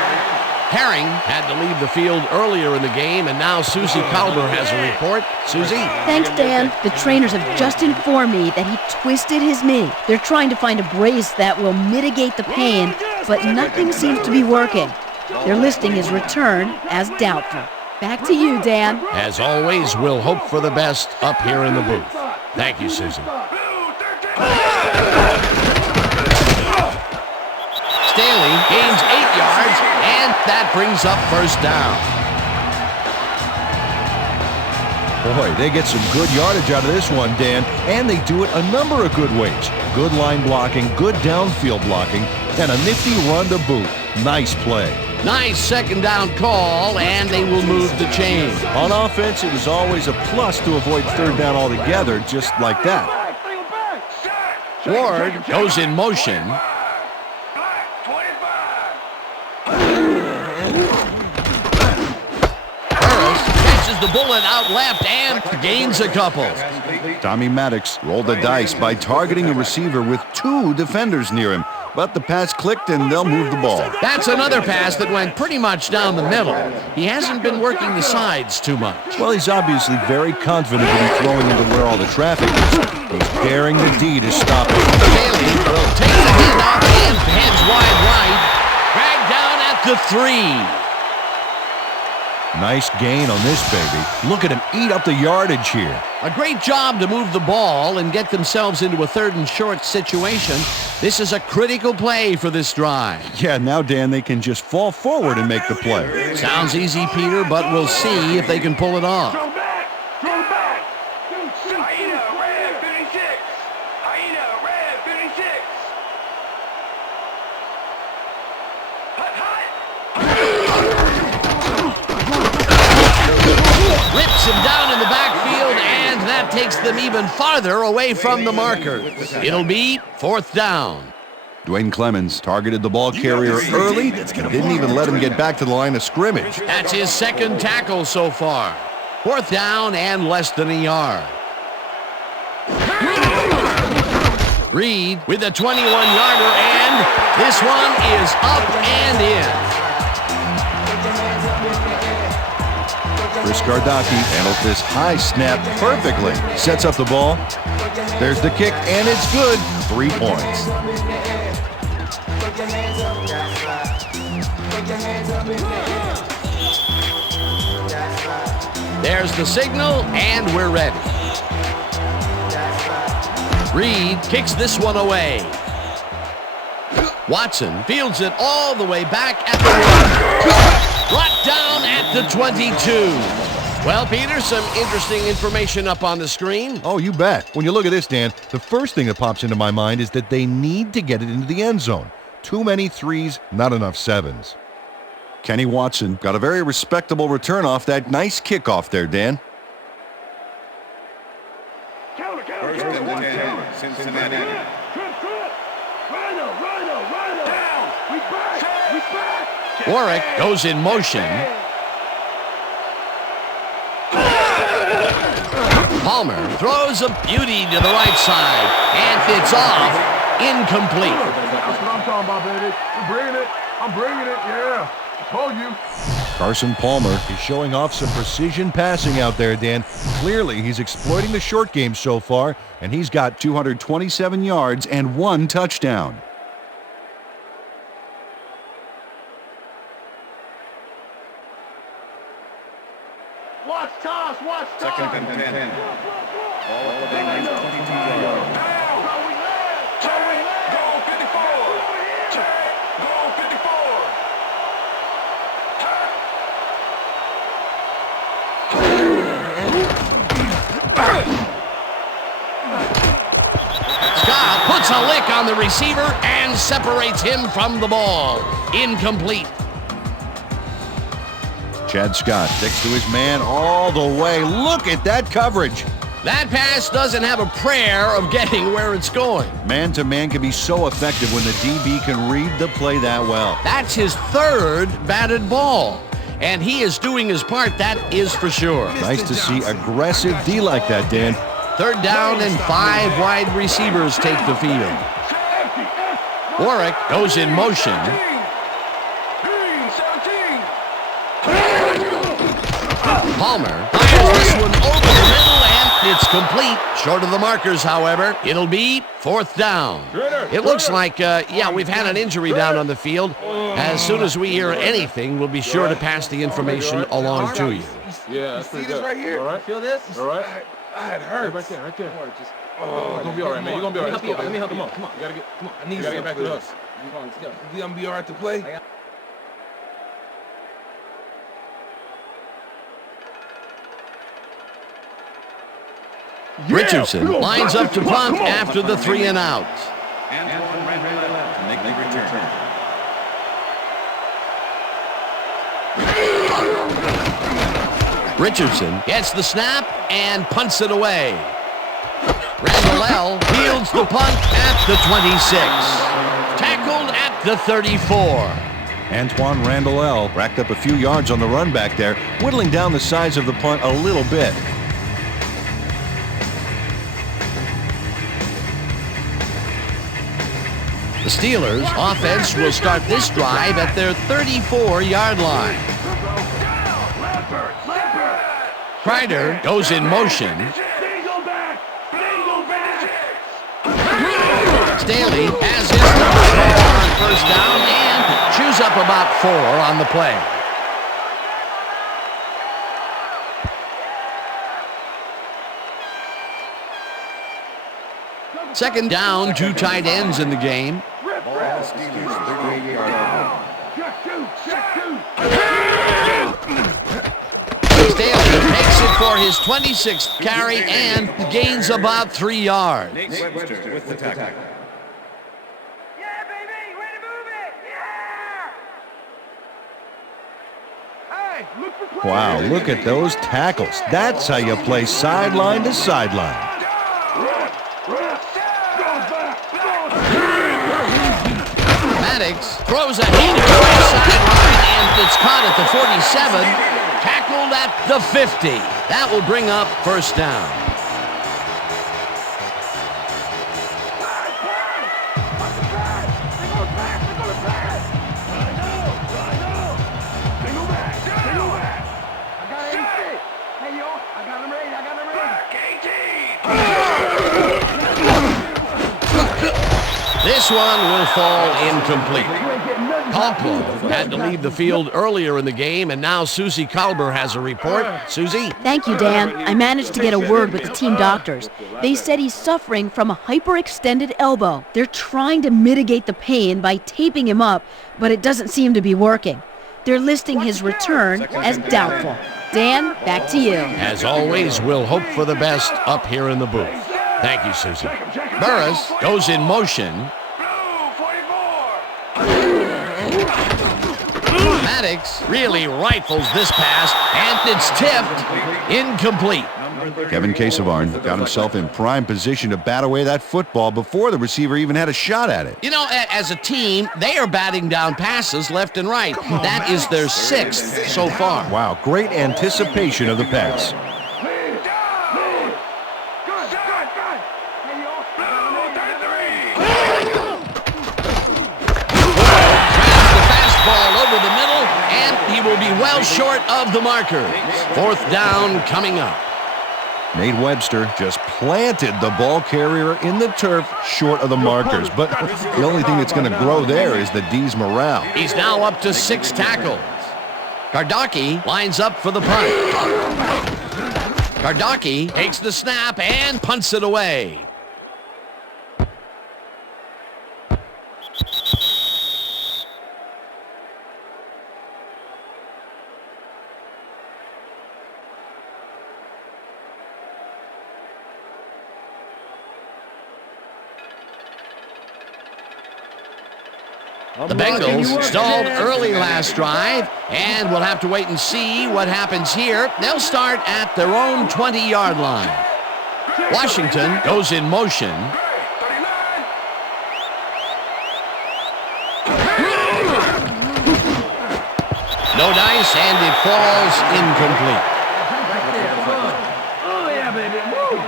Herring had to leave the field earlier in the game, and now Suzy Kolber has a report. Suzy? Thanks, Dan. The trainers have just informed me that he twisted his knee. They're trying to find a brace that will mitigate the pain, but nothing seems to be working. They're listing his return as doubtful. Back to you, Dan. As always, we'll hope for the best up here in the booth. Thank you, Suzy. Haley gains 8 yards, and that brings up first down. Boy, they get some good yardage out of this one, Dan, and they do it a number of good ways. Good line blocking, good downfield blocking, and a nifty run to boot. Nice play. Nice second down call, and they will move the chain. On offense, it was always a plus to avoid third down altogether, just like that. Ward goes in motion. The bullet out left and gains a couple. Tommy Maddox rolled the dice by targeting a receiver with 2 defenders near him, but the pass clicked and they'll move the ball. That's another pass that went pretty much down the middle. He hasn't been working the sides too much. Well, he's obviously very confident that he's throwing into where all the traffic is. He's daring the D to stop it. Haley will take the handoff and heads wide right. Dragged down at the 3. Nice gain on this baby. Look at him eat up the yardage here. A great job to move the ball and get themselves into a 3rd and short situation. This is a critical play for this drive. Yeah, now, Dan, they can just fall forward and make the play. Sounds easy, Peter, but we'll see if they can pull it off. Throw back! Throw back! Hyena, red 56! Hyena, red 56! Hut, hut! Rips him down in the backfield, and that takes them even farther away from the marker. It'll be 4th down. Dwayne Clemens targeted the ball carrier early, didn't even let him get back to the line of scrimmage. That's his 2nd tackle so far. 4th down and less than a yard. Reed with a 21-yarder, and this one is up and in. Chris Gardocki handles this high snap perfectly. Sets up the ball. There's the kick, and it's good. 3 points. There's the signal, and we're ready. Reed kicks this one away. Watson fields it all the way back at the 1. Brought down at the 22. Well, Peter, some interesting information up on the screen. Oh, you bet. When you look at this, Dan, the first thing that pops into my mind is that they need to get it into the end zone. Too many 3s, not enough 7s. Kenny Watson got a very respectable return off that nice kickoff there, Dan. First and 10, Cincinnati. Warwick goes in motion. Palmer throws a beauty to the right side, and it's off, incomplete. That's what I'm talking about, baby. I'm bringing it, yeah. I told you. Carson Palmer is showing off some precision passing out there, Dan. Clearly, he's exploiting the short game so far, and he's got 227 yards and 1 touchdown. Watch toss, watch toss. Second and 10. Ball at the Bengals 22 yards. Go 54. Go 54. Scott puts a lick on the receiver and separates him from the ball. Incomplete. Chad Scott sticks to his man all the way. Look at that coverage. That pass doesn't have a prayer of getting where it's going. Man-to-man can be so effective when the DB can read the play that well. That's his 3rd batted ball, and he is doing his part, that is for sure. Nice to see aggressive D like that, Dan. 3rd down and 5 wide receivers take the field. Warwick goes in motion. Palmer fires this one over the middle, and it's complete. Short of the markers, however. It'll be 4th down. It looks like, we've had an injury down on the field. As soon as we hear anything, we'll be sure to pass the information along to you. Yeah, that's pretty good. Right here. All right. Feel this? All right. It hurts. Right there. Just, You're gonna be all right, man. You're gonna be all right. Let me help you. Come on. You gotta get. Come on. I need You gotta get back to us. You gonna be all right to play? Richardson lines up to punt after the 3 and out. Antoine Randall to make the return. Richardson gets the snap and punts it away. Randall fields the punt at the 26. Tackled at the 34. Antoine Randall racked up a few yards on the run back there, whittling down the size of the punt a little bit. The Steelers' offense will start this drive at their 34-yard line. Kreider goes in motion. Staley has his number 4 on first down and chews up about 4 on the play. Second down, 2 tight ends in the game. Staley takes it for his 26th carry and gains about 3 yards. With the tackle. Yeah, baby! Way to move it! Yeah! Hey, look for play. Wow, look at those tackles. That's how you play sideline to sideline. Maddox throws a heater to the sideline, and it's caught at the 47, tackled at the 50. That will bring up first down. This one will fall incomplete. Conkle had to leave the field earlier in the game, and now Suzy Kolber has a report. Suzy? Thank you, Dan. I managed to get a word with the team doctors. They said he's suffering from a hyperextended elbow. They're trying to mitigate the pain by taping him up, but it doesn't seem to be working. They're listing his return as doubtful. Dan, back to you. As always, we'll hope for the best up here in the booth. Thank you, Suzy. Burris goes in motion. Maddox really rifles this pass, and it's tipped incomplete. Kevin Casavarn got himself in prime position to bat away that football before the receiver even had a shot at it. You know, as a team, they are batting down passes left and right. That is their 6th so far. Wow, great anticipation of the pass. Will be well short of the markers. 4th down coming up. Nate Webster just planted the ball carrier in the turf short of the markers. But the only thing that's going to grow there is the D's morale. He's now up to 6 tackles. Gardocki lines up for the punt. Gardocki takes the snap and punts it away. The Bengals stalled early last drive, and we'll have to wait and see what happens here. They'll start at their own 20-yard line. Washington goes in motion. No dice, and it falls incomplete. Oh, yeah, baby. Woo!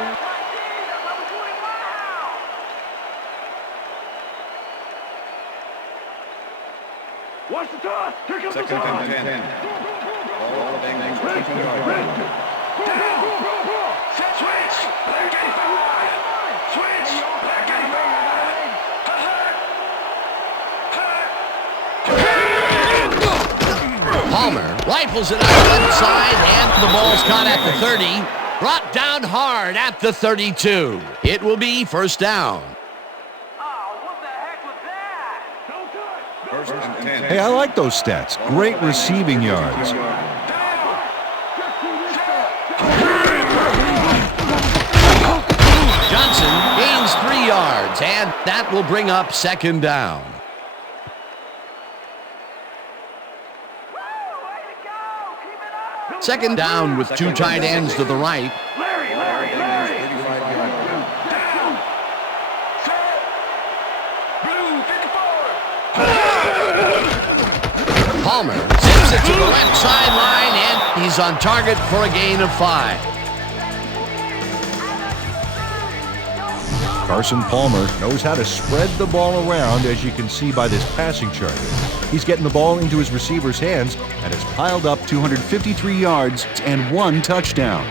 Watch the toss. Here comes Second the toss. and 10. All the Bengals are 2 yards. Switch. Back and forward. Switch. Back and forward. Palmer rifles it out left side, and the ball's caught at the 30. Brought down hard at the 32. It will be first down. Oh, what the heck was that? Don't First and 10. Hey, I like those stats. Great receiving yards. Johnson gains 3 yards, and that will bring up second down. Second down with 2 tight ends to the right. Palmer zips it to the left sideline, and he's on target for a gain of 5. Carson Palmer knows how to spread the ball around, as you can see by this passing chart. He's getting the ball into his receiver's hands and has piled up 253 yards and 1 touchdown.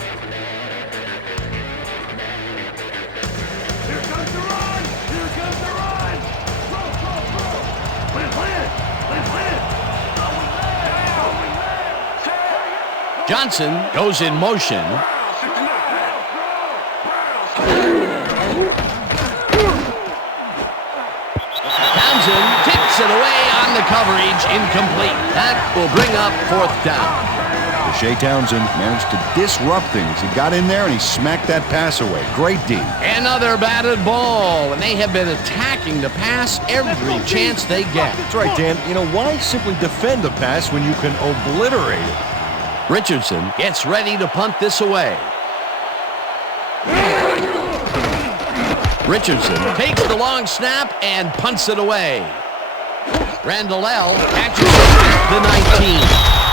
Here comes the run! Here comes the run! Johnson goes in motion. Tips it away on the coverage, incomplete. That will bring up 4th down. Shea Townsend managed to disrupt things. He got in there and he smacked that pass away. Great D. Another batted ball, and they have been attacking the pass every chance they get. That's right, Dan. You know, why simply defend the pass when you can obliterate it? Richardson gets ready to punt this away. Richardson takes the long snap and punts it away. Randall catches it at the 19.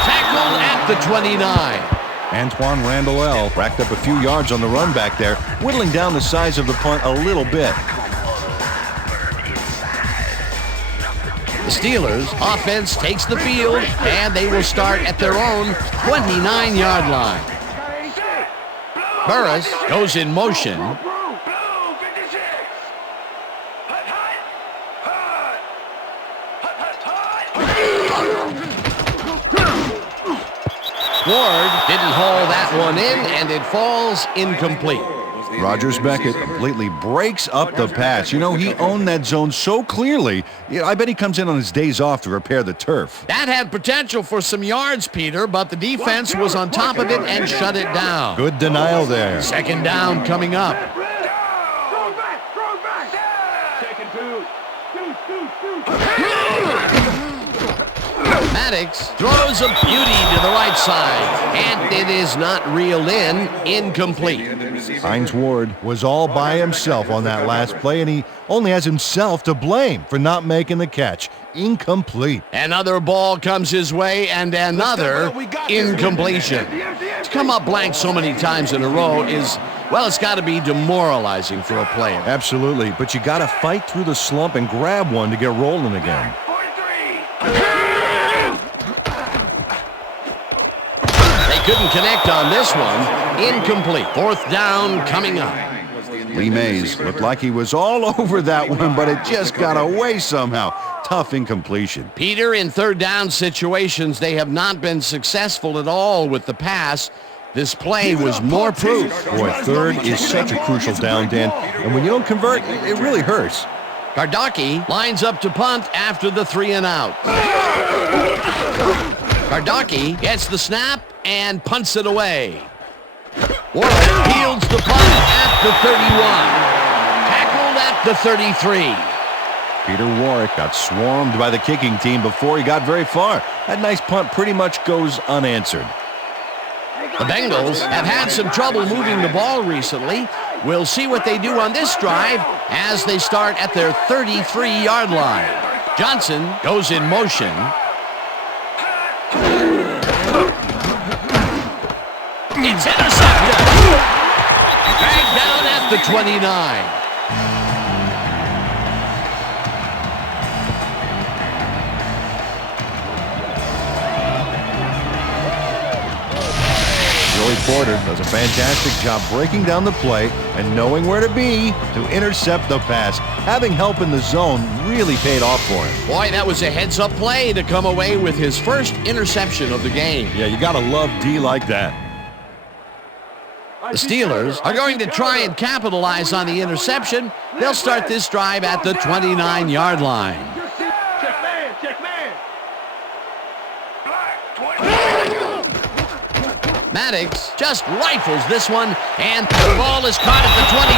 Tackled at the 29. Antoine Randall racked up a few yards on the run back there, whittling down the size of the punt a little bit. The Steelers offense takes the field, and they will start at their own 29-yard line. Burris goes in motion. Ward didn't haul that one in, and it falls incomplete. Rogers Beckett completely breaks up the pass. You know, he owned that zone so clearly. I bet he comes in on his days off to repair the turf. That had potential for some yards, Peter, but the defense was on top of it and shut it down. Good denial there. Second down coming up. Maddox throws a beauty to the right side, and it is not reeled in, incomplete. Hines Ward was all by himself on that last play, and he only has himself to blame for not making the catch. Incomplete. Another ball comes his way, and another incompletion. To come up blank so many times in a row is, well, it's got to be demoralizing for a player. Absolutely, but you got to fight through the slump and grab one to get rolling again. Couldn't connect on this one. Incomplete. 4th down coming up. Lee Mays looked like he was all over that one, but it just got away somehow. Tough incompletion. Peter, in 3rd down situations, they have not been successful at all with the pass. This play was more proof. Boy, 3rd is such a crucial down, Dan. And when you don't convert, it really hurts. Gardocki lines up to punt after the 3 and out. Gardocki gets the snap and punts it away. Warwick fields the punt at the 31. Tackled at the 33. Peter Warwick got swarmed by the kicking team before he got very far. That nice punt pretty much goes unanswered. The Bengals have had some trouble moving the ball recently. We'll see what they do on this drive as they start at their 33-yard line. Johnson goes in motion. It's intercepted. Dragged down at the 29. Joey Porter does a fantastic job breaking down the play and knowing where to be to intercept the pass. Having help in the zone really paid off for him. Boy, that was a heads-up play to come away with his first interception of the game. Yeah, you got to love D like that. The Steelers are going to try and capitalize on the interception. They'll start this drive at the 29-yard line. Check man, check man. Maddox just rifles this one, and the ball is caught at the 26.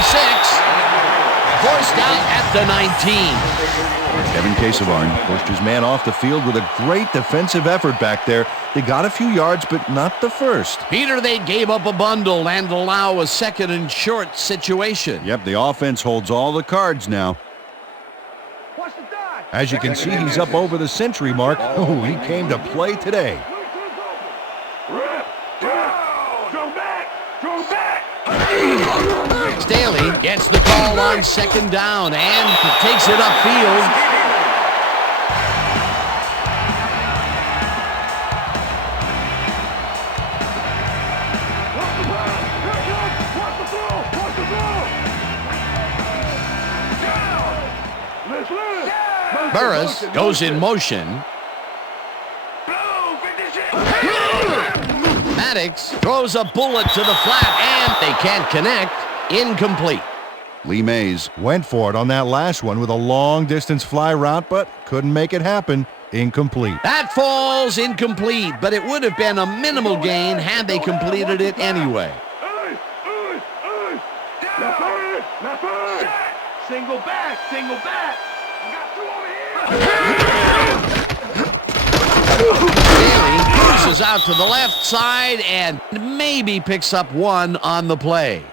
Forced out at the 19. Kevin Casavarn pushed his man off the field with a great defensive effort back there. They got a few yards, but not the first. Peter, they gave up a bundle and allow a 2nd and short situation. Yep, the offense holds all the cards now. As you can see, he's up over the century mark. Oh, he came to play today. Staley gets the call on 2nd down and takes it upfield. Burris goes in motion. Maddox throws a bullet to the flat, and they can't connect. Incomplete. Lee Mays went for it on that last one with a long-distance fly route, but couldn't make it happen. Incomplete. That falls incomplete, but it would have been a minimal gain had they completed it anyway. Single back, single back. Staley cruises out to the left side and maybe picks up one on the play.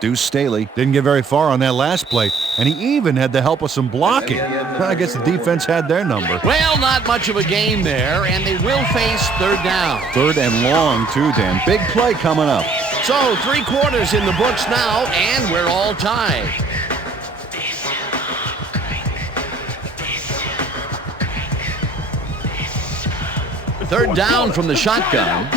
Deuce Staley didn't get very far on that last play, and he even had the help of some blocking. I guess the defense had their number. Well, not much of a gain there, and they will face 3rd down. 3rd and long, too, Dan. Big play coming up. So 3 quarters in the books now, and we're all tied. Third down from the shotgun.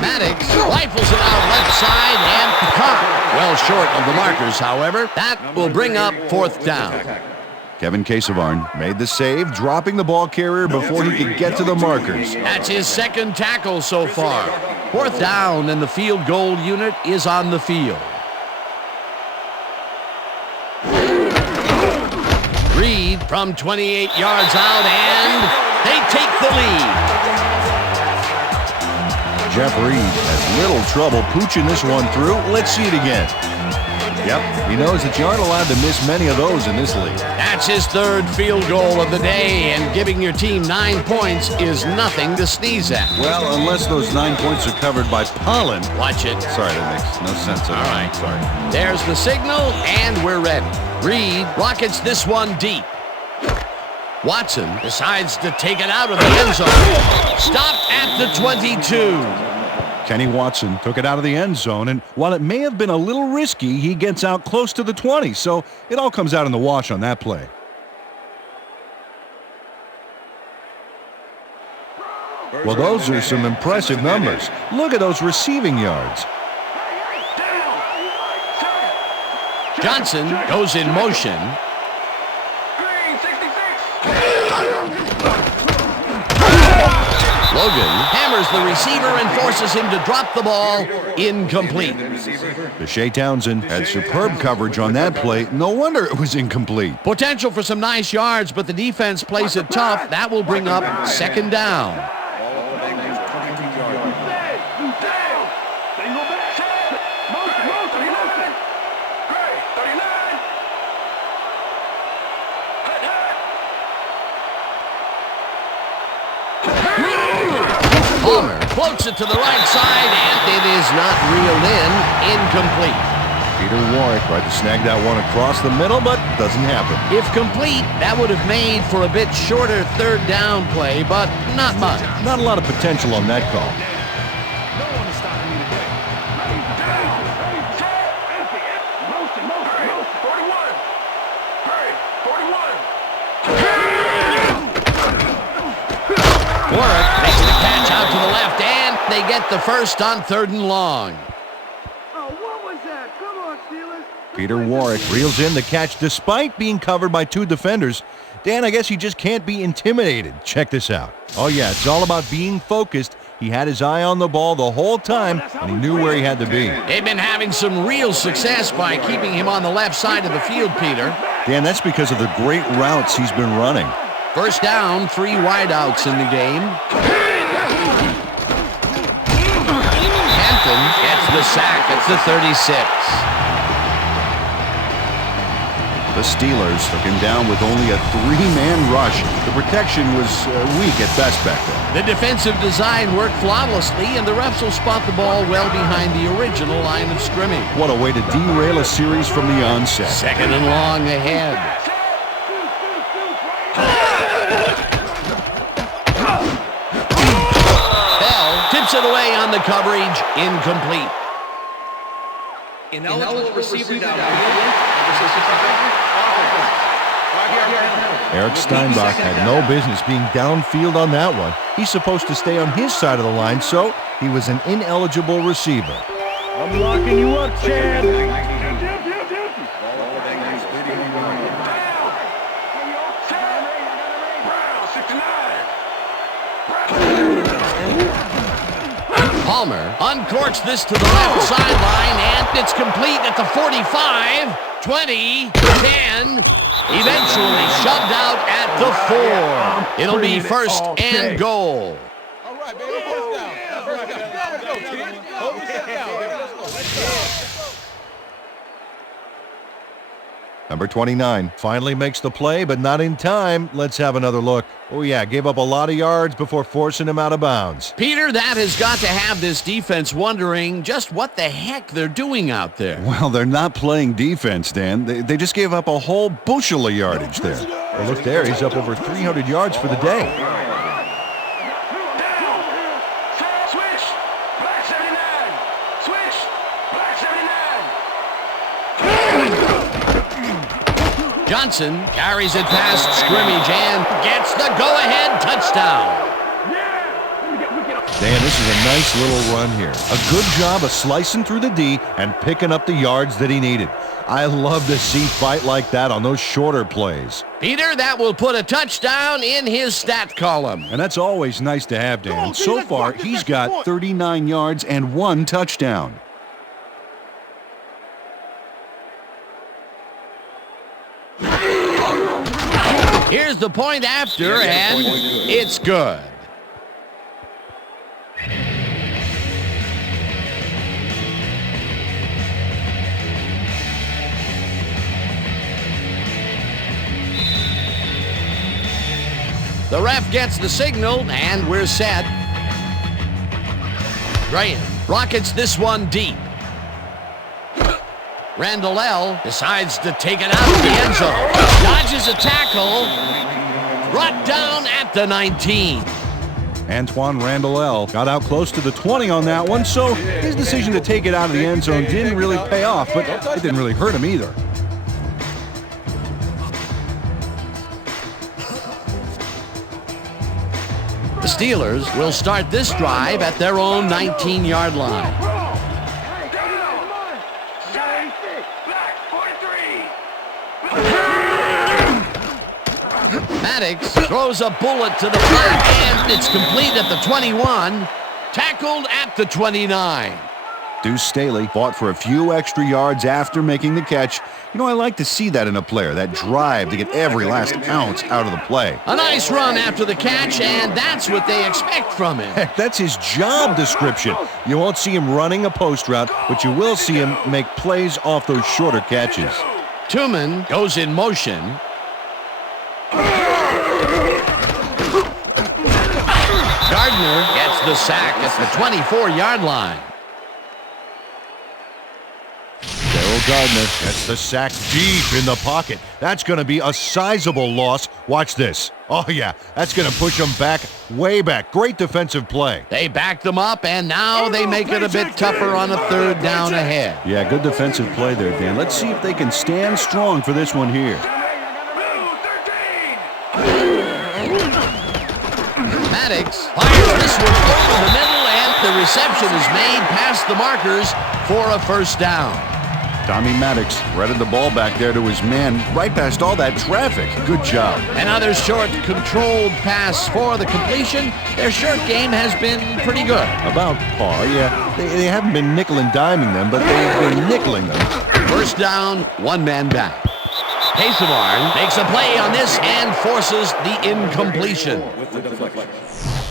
Maddox rifles it out left side and caught. Well short of the markers, however. That will bring up 4th down. Kevin Casavarn made the save, dropping the ball carrier before he could get to the markers. That's his 2nd tackle so far. 4th down, and the field goal unit is on the field. Reed from 28 yards out, and they take the lead. Jeff Reed has little trouble pooching this one through. Let's see it again. Yep, he knows that you aren't allowed to miss many of those in this league. That's his 3rd field goal of the day, and giving your team 9 points is nothing to sneeze at. Well, unless those 9 points are covered by pollen. Watch it. Sorry, that makes no sense at all. All right. Sorry. There's the signal, and we're ready. Reed rockets this one deep. Watson decides to take it out of the end zone. Stopped at the 22. Kenny Watson took it out of the end zone, and while it may have been a little risky, he gets out close to the 20, so it all comes out in the wash on that play. Well, those are some impressive numbers. Look at those receiving yards. Johnson goes in motion. Logan hammers the receiver and forces him to drop the ball. Incomplete. Shea Townsend had superb coverage on that play. No wonder it was incomplete. Potential for some nice yards, but the defense plays it tough. That will bring up 2nd down. Palmer floats it to the right side, and it is not reeled in. Incomplete. Peter Warwick tried to snag that one across the middle, but doesn't happen. If complete, that would have made for a bit shorter 3rd down play, but not much. Not a lot of potential on that call. Warwick makes the catch out to the left, and they get the first on 3rd and long. Oh, what was that? Come on, Steelers. Peter Warwick reels in the catch despite being covered by 2 defenders. Dan, I guess he just can't be intimidated. Check this out. Oh, yeah, it's all about being focused, He had his eye on the ball the whole time, and he knew where he had to be. They've been having some real success by keeping him on the left side of the field, Peter. Dan, that's because of the great routes he's been running. First down, 3 wideouts in the game. Hampton gets the sack at the 36. The Steelers took him down with only a 3-man rush. The protection was weak at best back then. The defensive design worked flawlessly, and the refs will spot the ball well behind the original line of scrimmage. What a way to derail a series from the onset. Second and long ahead. Bell tips it away on the coverage. Incomplete. Ineligible receiver downfield. Eric Steinbach had no business being downfield on that one. He's supposed to stay on his side of the line, so he was an ineligible receiver. I'm locking you up, Chad. Palmer uncorks this to the left sideline, and it's complete at the 45, 20, 10, eventually shoved out at the 4. It'll be first and goal. All right, baby, first down. That's right. Let's go, kid. Hold yourself down, baby. Let's go. Number 29 finally makes the play, but not in time. Let's have another look. Oh yeah, gave up a lot of yards before forcing him out of bounds. Peter, that has got to have this defense wondering just what the heck they're doing out there. Well, they're not playing defense, Dan. They just gave up a whole bushel of yardage there. Well, look there, he's up over 300 yards for the day. Johnson carries it past scrimmage and gets the go-ahead touchdown. Dan, this is a nice little run here. A good job of slicing through the D and picking up the yards that he needed. I love to see fight like that on those shorter plays. Peter, that will put a touchdown in his stat column. And that's always nice to have, Dan. So far, he's got 39 yards and 1 touchdown. Here's the point after, and it's good. The ref gets the signal, and we're set. Graham rockets this one deep. Randall decides to take it out of the end zone. Dodges a tackle. Brought down at the 19. Antoine Randall got out close to the 20 on that one, so his decision to take it out of the end zone didn't really pay off, but it didn't really hurt him either. The Steelers will start this drive at their own 19-yard line. Maddox throws a bullet to the flat, and it's complete at the 21, tackled at the 29. Deuce Staley fought for a few extra yards after making the catch. You know, I like to see that in a player, that drive to get every last ounce out of the play. A nice run after the catch, and that's what they expect from him. Heck, that's his job description. You won't see him running a post route, but you will see him make plays off those shorter catches. Tuman goes in motion. Gardner gets the sack at the 24-yard line. Daryl Gardner gets the sack deep in the pocket. That's going to be a sizable loss. Watch this. Oh, yeah, that's going to push them back, way back. Great defensive play. They back them up, and now they make it a bit tougher on a third down ahead. Yeah, good defensive play there, Dan. Let's see if they can stand strong for this one here. Maddox fires this one over the middle, and the reception is made past the markers for a first down. Tommy Maddox threaded the ball back there to his man, right past all that traffic. Good job. Another short, controlled pass for the completion. Their short game has been pretty good. About par, yeah. They haven't been nickel and diming them, but they've been nickeling them. First down, one man back. Pacebarn makes a play on this and forces the incompletion.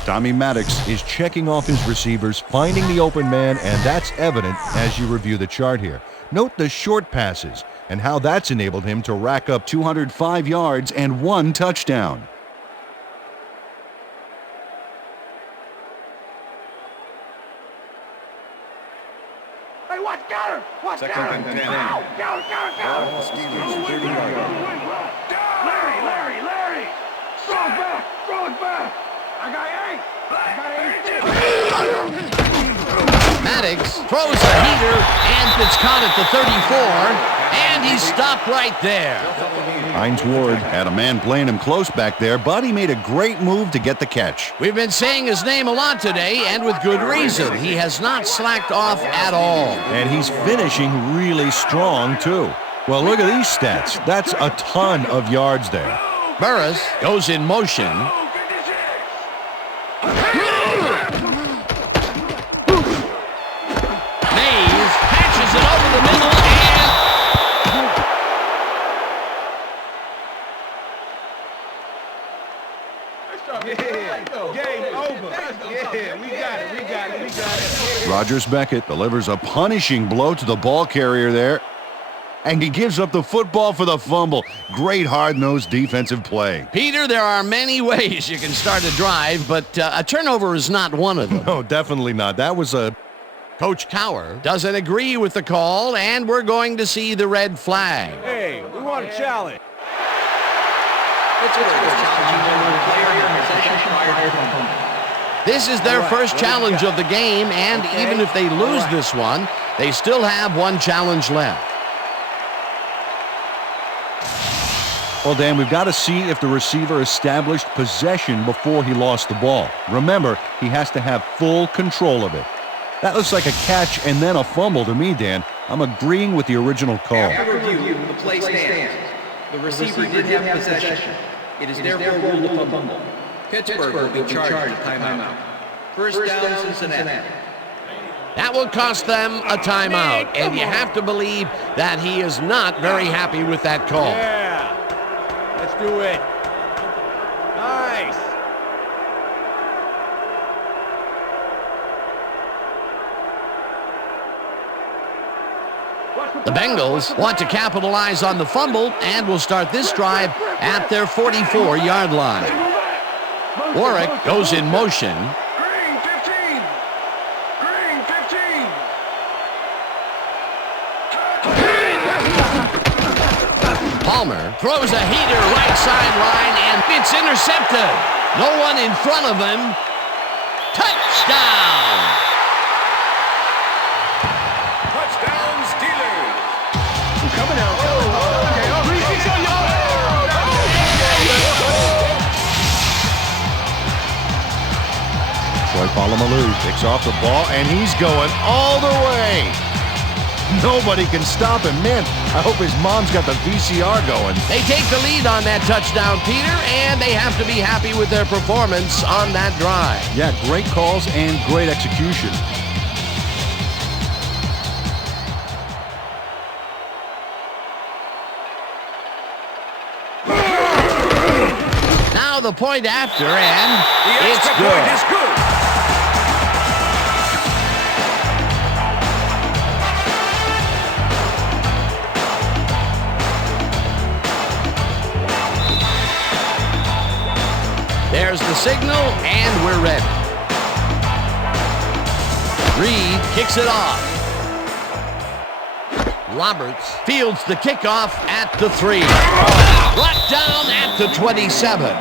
Tommy Maddox is checking off his receivers, finding the open man, and that's evident as you review the chart here. Note the short passes and how that's enabled him to rack up 205 yards and 1 touchdown. Hey, watch, got her! Watch, Second got her! and 10. Go, go, go! Steelers 30 yards. Larry! Throw it back! I got 8! Maddox throws a heater, and it's caught at the 34, and he's stopped right there. Hines Ward had a man playing him close back there, but he made a great move to get the catch. We've been saying his name a lot today, and with good reason. He has not slacked off at all. And he's finishing really strong, too. Well, look at these stats. That's a ton of yards there. Burris goes in motion. Mays patches it over the middle, Game over. Yeah, we got it. Rogers Beckett delivers a punishing blow to the ball carrier there. And he gives up the football for the fumble. Great hard-nosed defensive play. Peter, there are many ways you can start a drive, but a turnover is not one of them. No, definitely not. That was a... Coach Cower doesn't agree with the call, and we're going to see the red flag. Hey, we want a challenge. This is their first challenge of the game, and even if they lose this one, they still have one challenge left. Well, Dan, we've got to see if the receiver established possession before he lost the ball. Remember, he has to have full control of it. That looks like a catch and then a fumble to me, Dan. I'm agreeing with the original call. After review, the play stands. The receiver did have possession. It is therefore ruled a fumble. Pittsburgh will be charged a timeout. First down, Cincinnati. That will cost them a timeout, and you have to believe that he is not very happy with that call. Yeah, let's do it. Nice. The Bengals want to capitalize on the fumble and will start this drive at their 44-yard line. Warwick goes in motion. Green 15! Green 15! Palmer throws a heater right sideline, and it's intercepted. No one in front of him. Touchdown! Touchdown, Steelers! Coming out. Troy Polamalu picks off the ball, and he's going all the way. Nobody can stop him. Man, I hope his mom's got the VCR going. They take the lead on that touchdown, Peter, and they have to be happy with their performance on that drive. Yeah, great calls and great execution. Now the point after, and it's Point good. is good. There's the signal, and we're ready. Reed kicks it off. Roberts fields the kickoff at the 3. Brought down at the 27.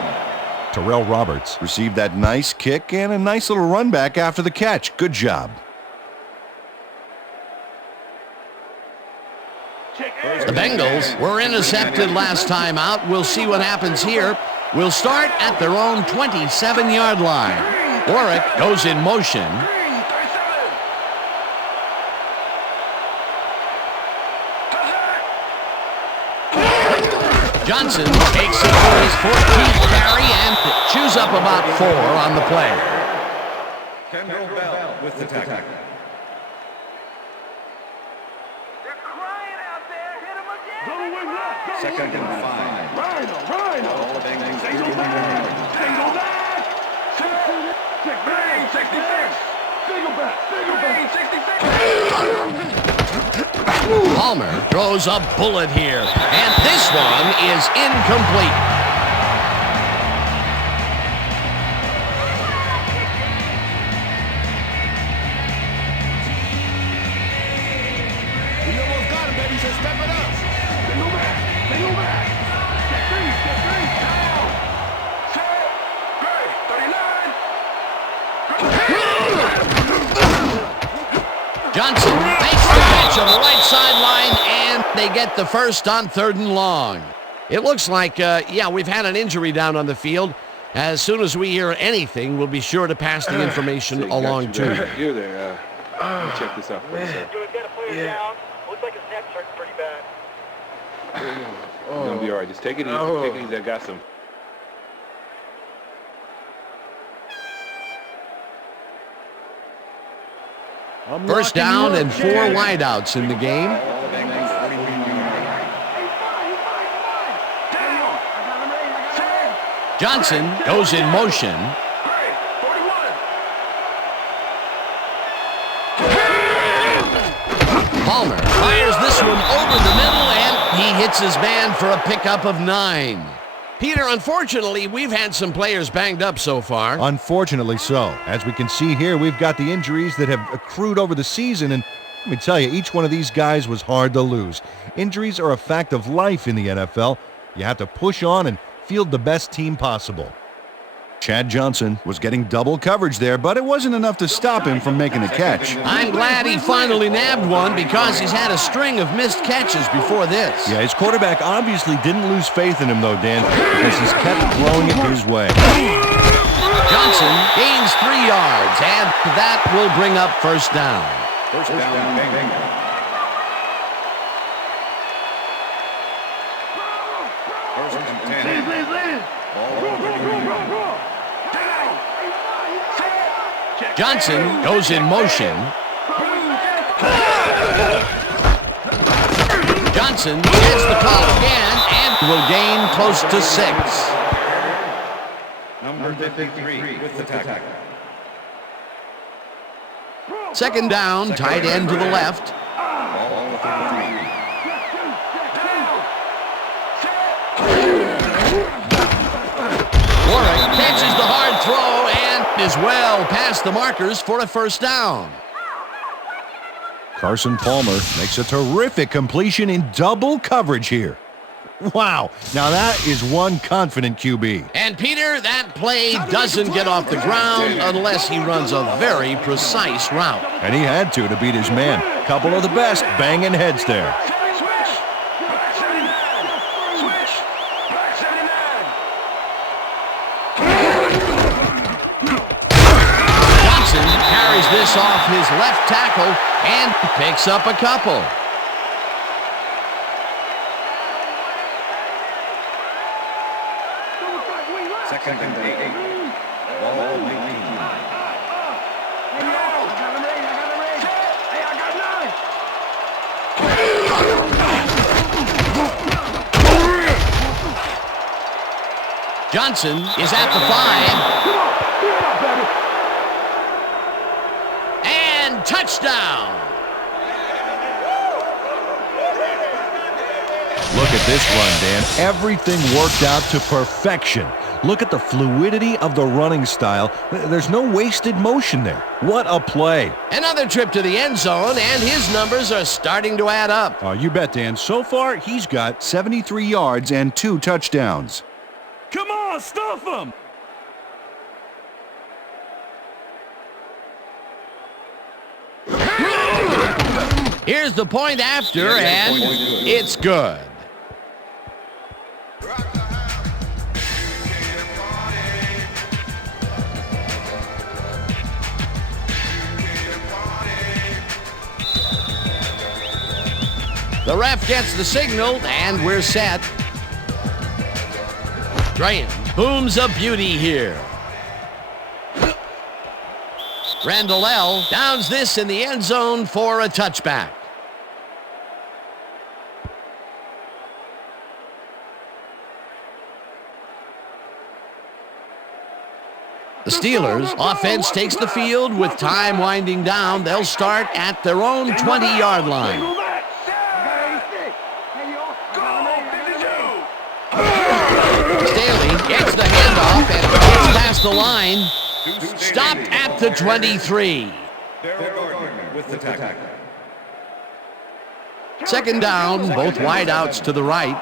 Terrell Roberts received that nice kick and a nice little run back after the catch. Good job. The Bengals were intercepted last time out. We'll see what happens here. We'll start at their own 27-yard line. Warwick goes in motion. Johnson takes it for his 14th carry and chews up about 4 on the play. Kendall Bell with the tackle. Second and 5. Rhino. All the Bengals. Single back. 66. Palmer throws a bullet here, and this one is incomplete. We almost got him, baby, so step it up. Single back. Get free. Down. Set. Great. 39. Johnson makes the catch on the right sideline, and they get the first on 3rd and long. It looks like, we've had an injury down on the field. As soon as we hear anything, we'll be sure to pass the information along to you. You're there. Let me check this out for you, sir. We've got a player down. Looks like his neck's hurting pretty bad. You're going to be all right. Just take it easy. Take it easy. I got some. First down and 4 wideouts in the game. Johnson goes in motion. Palmer fires this one over the middle, and he hits his man for a pickup of 9. Peter, unfortunately, we've had some players banged up so far. Unfortunately so. As we can see here, we've got the injuries that have accrued over the season, and let me tell you, each one of these guys was hard to lose. Injuries are a fact of life in the NFL. You have to push on and field the best team possible. Chad Johnson was getting double coverage there, but it wasn't enough to stop him from making the catch. I'm glad he finally nabbed one because he's had a string of missed catches before this. Yeah, his quarterback obviously didn't lose faith in him, though, Dan, because he's kept throwing it his way. Johnson gains 3 yards, and that will bring up first down. First down, Bengals. First and 10. Johnson goes in motion. Johnson gets the call again and will gain close to 6. Number 53 with the tackle. Second down, tight end to the left. Warwick catches the hard throw and is well past the markers for a first down. Carson Palmer makes a terrific completion in double coverage here. Wow, now that is one confident QB. And Peter, that play doesn't get off the ground unless he runs a very precise route. And he had to beat his man. Couple of the best banging heads there. Johnson carries this off his left tackle and picks up a couple. Second and 8. Ball 19. Johnson is at the 5. And touchdown. Look at this run, Dan. Everything worked out to perfection. Look at the fluidity of the running style. There's no wasted motion there. What a play. Another trip to the end zone, and his numbers are starting to add up. You bet, Dan. So far, he's got 73 yards and 2 touchdowns. Come on, stuff him! Here's the point after, and it's good. The ref gets the signal, and we're set. Drayan booms a beauty here. Randall downs this in the end zone for a touchback. The Steelers offense takes the field with time winding down. They'll start at their own 20-yard line. Staley gets the handoff and gets past the line. Stopped at the 23. Second down, both wideouts to the right.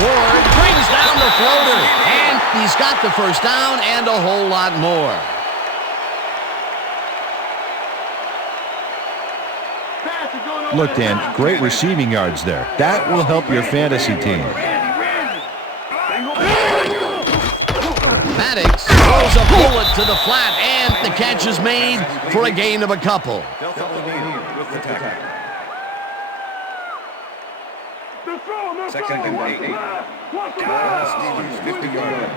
Ward brings down the floater, and he's got the first down and a whole lot more. Look, Dan, great receiving yards there. That will help your fantasy team. Maddox throws a bullet to the flat, and the catch is made for a gain of a couple. Second and 8. Steelers 50-yard line.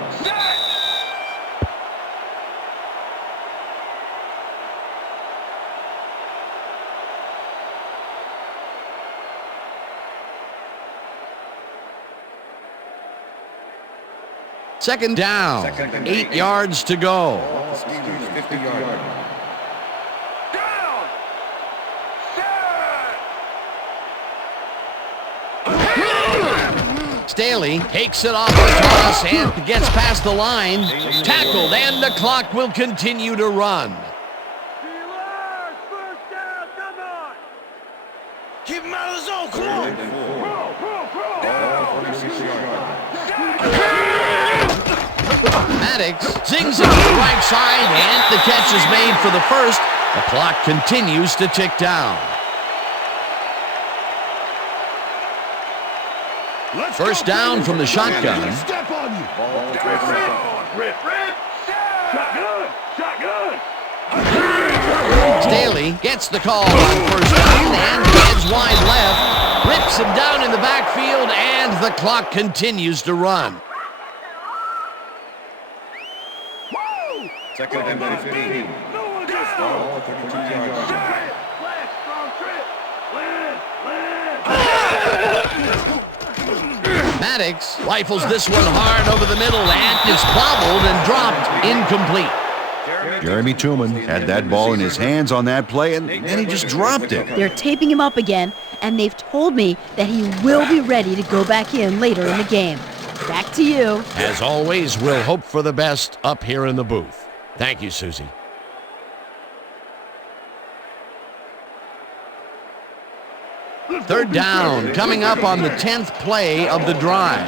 Second down, 8 yards to go. Steelers 50-yard line. Staley takes it off the toss and gets past the line. Tackled, and the clock will continue to run. Keep him out of the zone, come on! Maddox zings it to the right side, and the catch is made for the first. The clock continues to tick down. First down from the shotgun. Step on you! Rip! Shotgun! Staley gets the call on first down and heads wide left. Rips him down in the backfield, and the clock continues to run. Second and 15. Ball 32-yard line. Maddox rifles this one hard over the middle, and is bobbled and dropped incomplete. Jeremy Tooman had that ball in his hands on that play, and then he just dropped it. They're taping him up again, and they've told me that he will be ready to go back in later in the game. Back to you. As always, we'll hope for the best up here in the booth. Thank you, Suzy. Third down, coming up on the 10th play of the drive.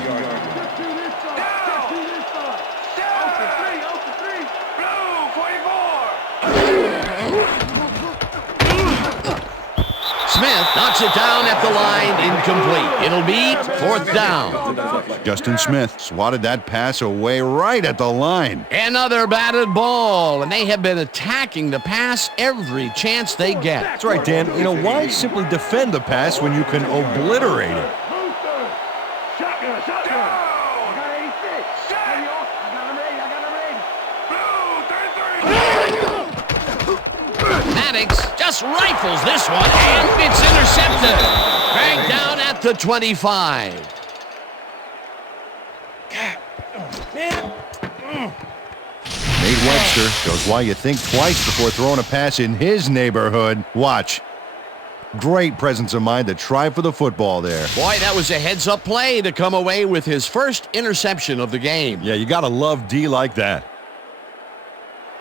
Smith knocks it down at the line, incomplete. It'll be fourth down. Justin Smith swatted that pass away right at the line. Another batted ball, and they have been attacking the pass every chance they get. That's right, Dan. You know, why simply defend the pass when you can obliterate it? Maddox just rifles this one, and it's intercepted. Dragged down at the 25. Nate Webster shows why you think twice before throwing a pass in his neighborhood. Watch. Great presence of mind to try for the football there. Boy, that was a heads-up play to come away with his first interception of the game. Yeah, you got to love D like that.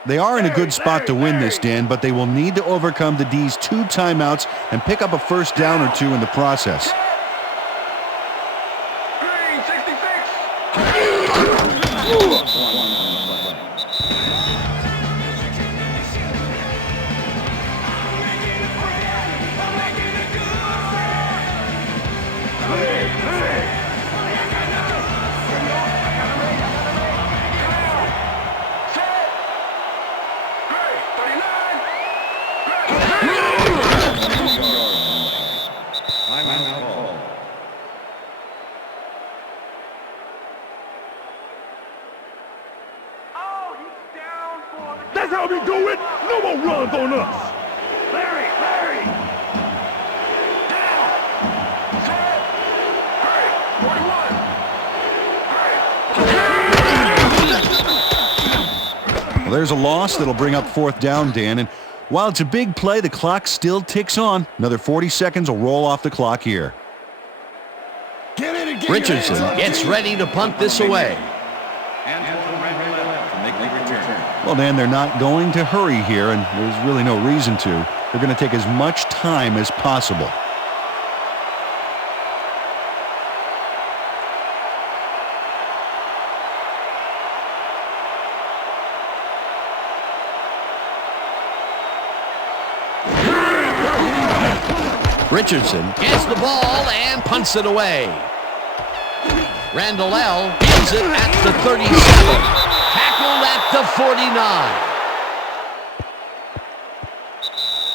They are in a good spot to win this, Dan, but they will need to overcome the D's 2 timeouts and pick up a first down or 2 in the process. That's how we do it. No more runs on us. Larry! Down! Set! Hurry! 41! Hurry! Well, there's a loss that'll bring up fourth down, Dan. And while it's a big play, the clock still ticks on. Another 40 seconds will roll off the clock here. Richardson gets ready to punt this away. Well, Dan, they're not going to hurry here, and there's really no reason to. They're going to take as much time as possible. Richardson gets the ball and punts it away. Randall L. gives it at the 37. Tackled at the 49.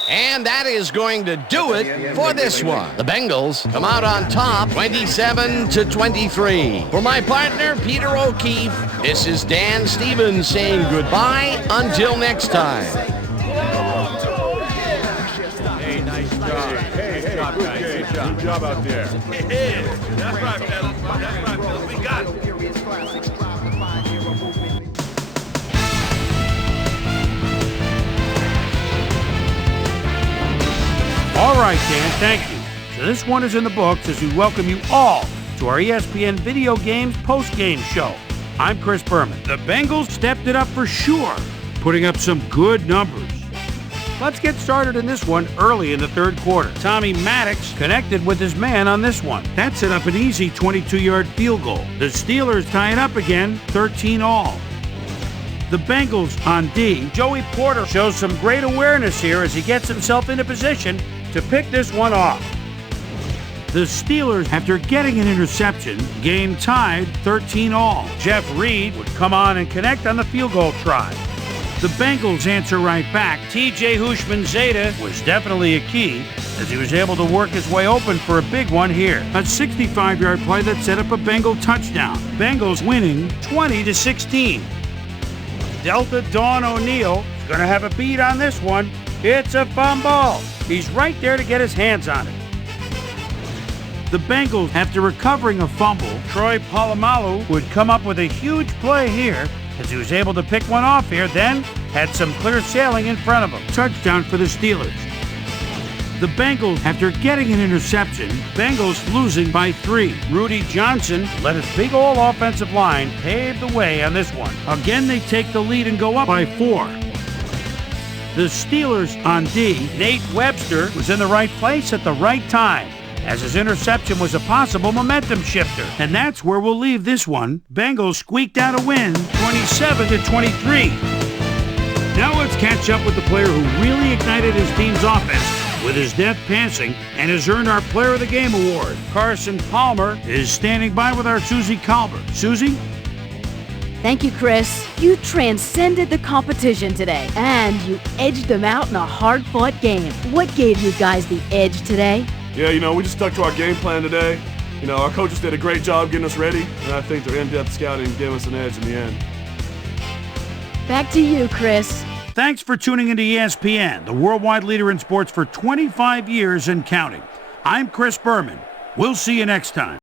And that is going to do it for this one. The Bengals come out on top, 27-23. For my partner, Peter O'Keefe, this is Dan Stevens saying goodbye until next time. Hey, nice job. Hey, good job out there. That's right, fellas. We got it. All right, Dan, thank you. So this one is in the books as we welcome you all to our ESPN Video Games post-game show. I'm Chris Berman. The Bengals stepped it up for sure, putting up some good numbers. Let's get started in this one early in the third quarter. Tommy Maddox connected with his man on this one. That set up an easy 22-yard field goal. The Steelers tie it up again, 13-all. The Bengals on D. Joey Porter shows some great awareness here as he gets himself into position to pick this one off. The Steelers, after getting an interception, game tied 13-all. Jeff Reed would come on and connect on the field goal try. The Bengals answer right back. T.J. Hushman-Zeta was definitely a key as he was able to work his way open for a big one here. A 65-yard play that set up a Bengal touchdown. Bengals winning 20-16. Delta Dawn O'Neal is going to have a beat on this one. It's a fumble. He's right there to get his hands on it. The Bengals, after recovering a fumble, Troy Polamalu would come up with a huge play here as he was able to pick one off here, then had some clear sailing in front of him. Touchdown for the Steelers. The Bengals, after getting an interception, Bengals losing by 3. Rudy Johnson led his big old offensive line pave the way on this one. Again, they take the lead and go up by 4. The Steelers on D. Nate Webster was in the right place at the right time, as his interception was a possible momentum shifter. And that's where we'll leave this one. Bengals squeaked out a win, 27-23. Now let's catch up with the player who really ignited his team's offense with his depth passing and has earned our Player of the Game award. Carson Palmer is standing by with our Suzy Kolber. Suzy? Thank you, Chris. You transcended the competition today, and you edged them out in a hard-fought game. What gave you guys the edge today? Yeah, we just stuck to our game plan today. Our coaches did a great job getting us ready, and I think their in-depth scouting gave us an edge in the end. Back to you, Chris. Thanks for tuning into ESPN, the worldwide leader in sports for 25 years and counting. I'm Chris Berman. We'll see you next time.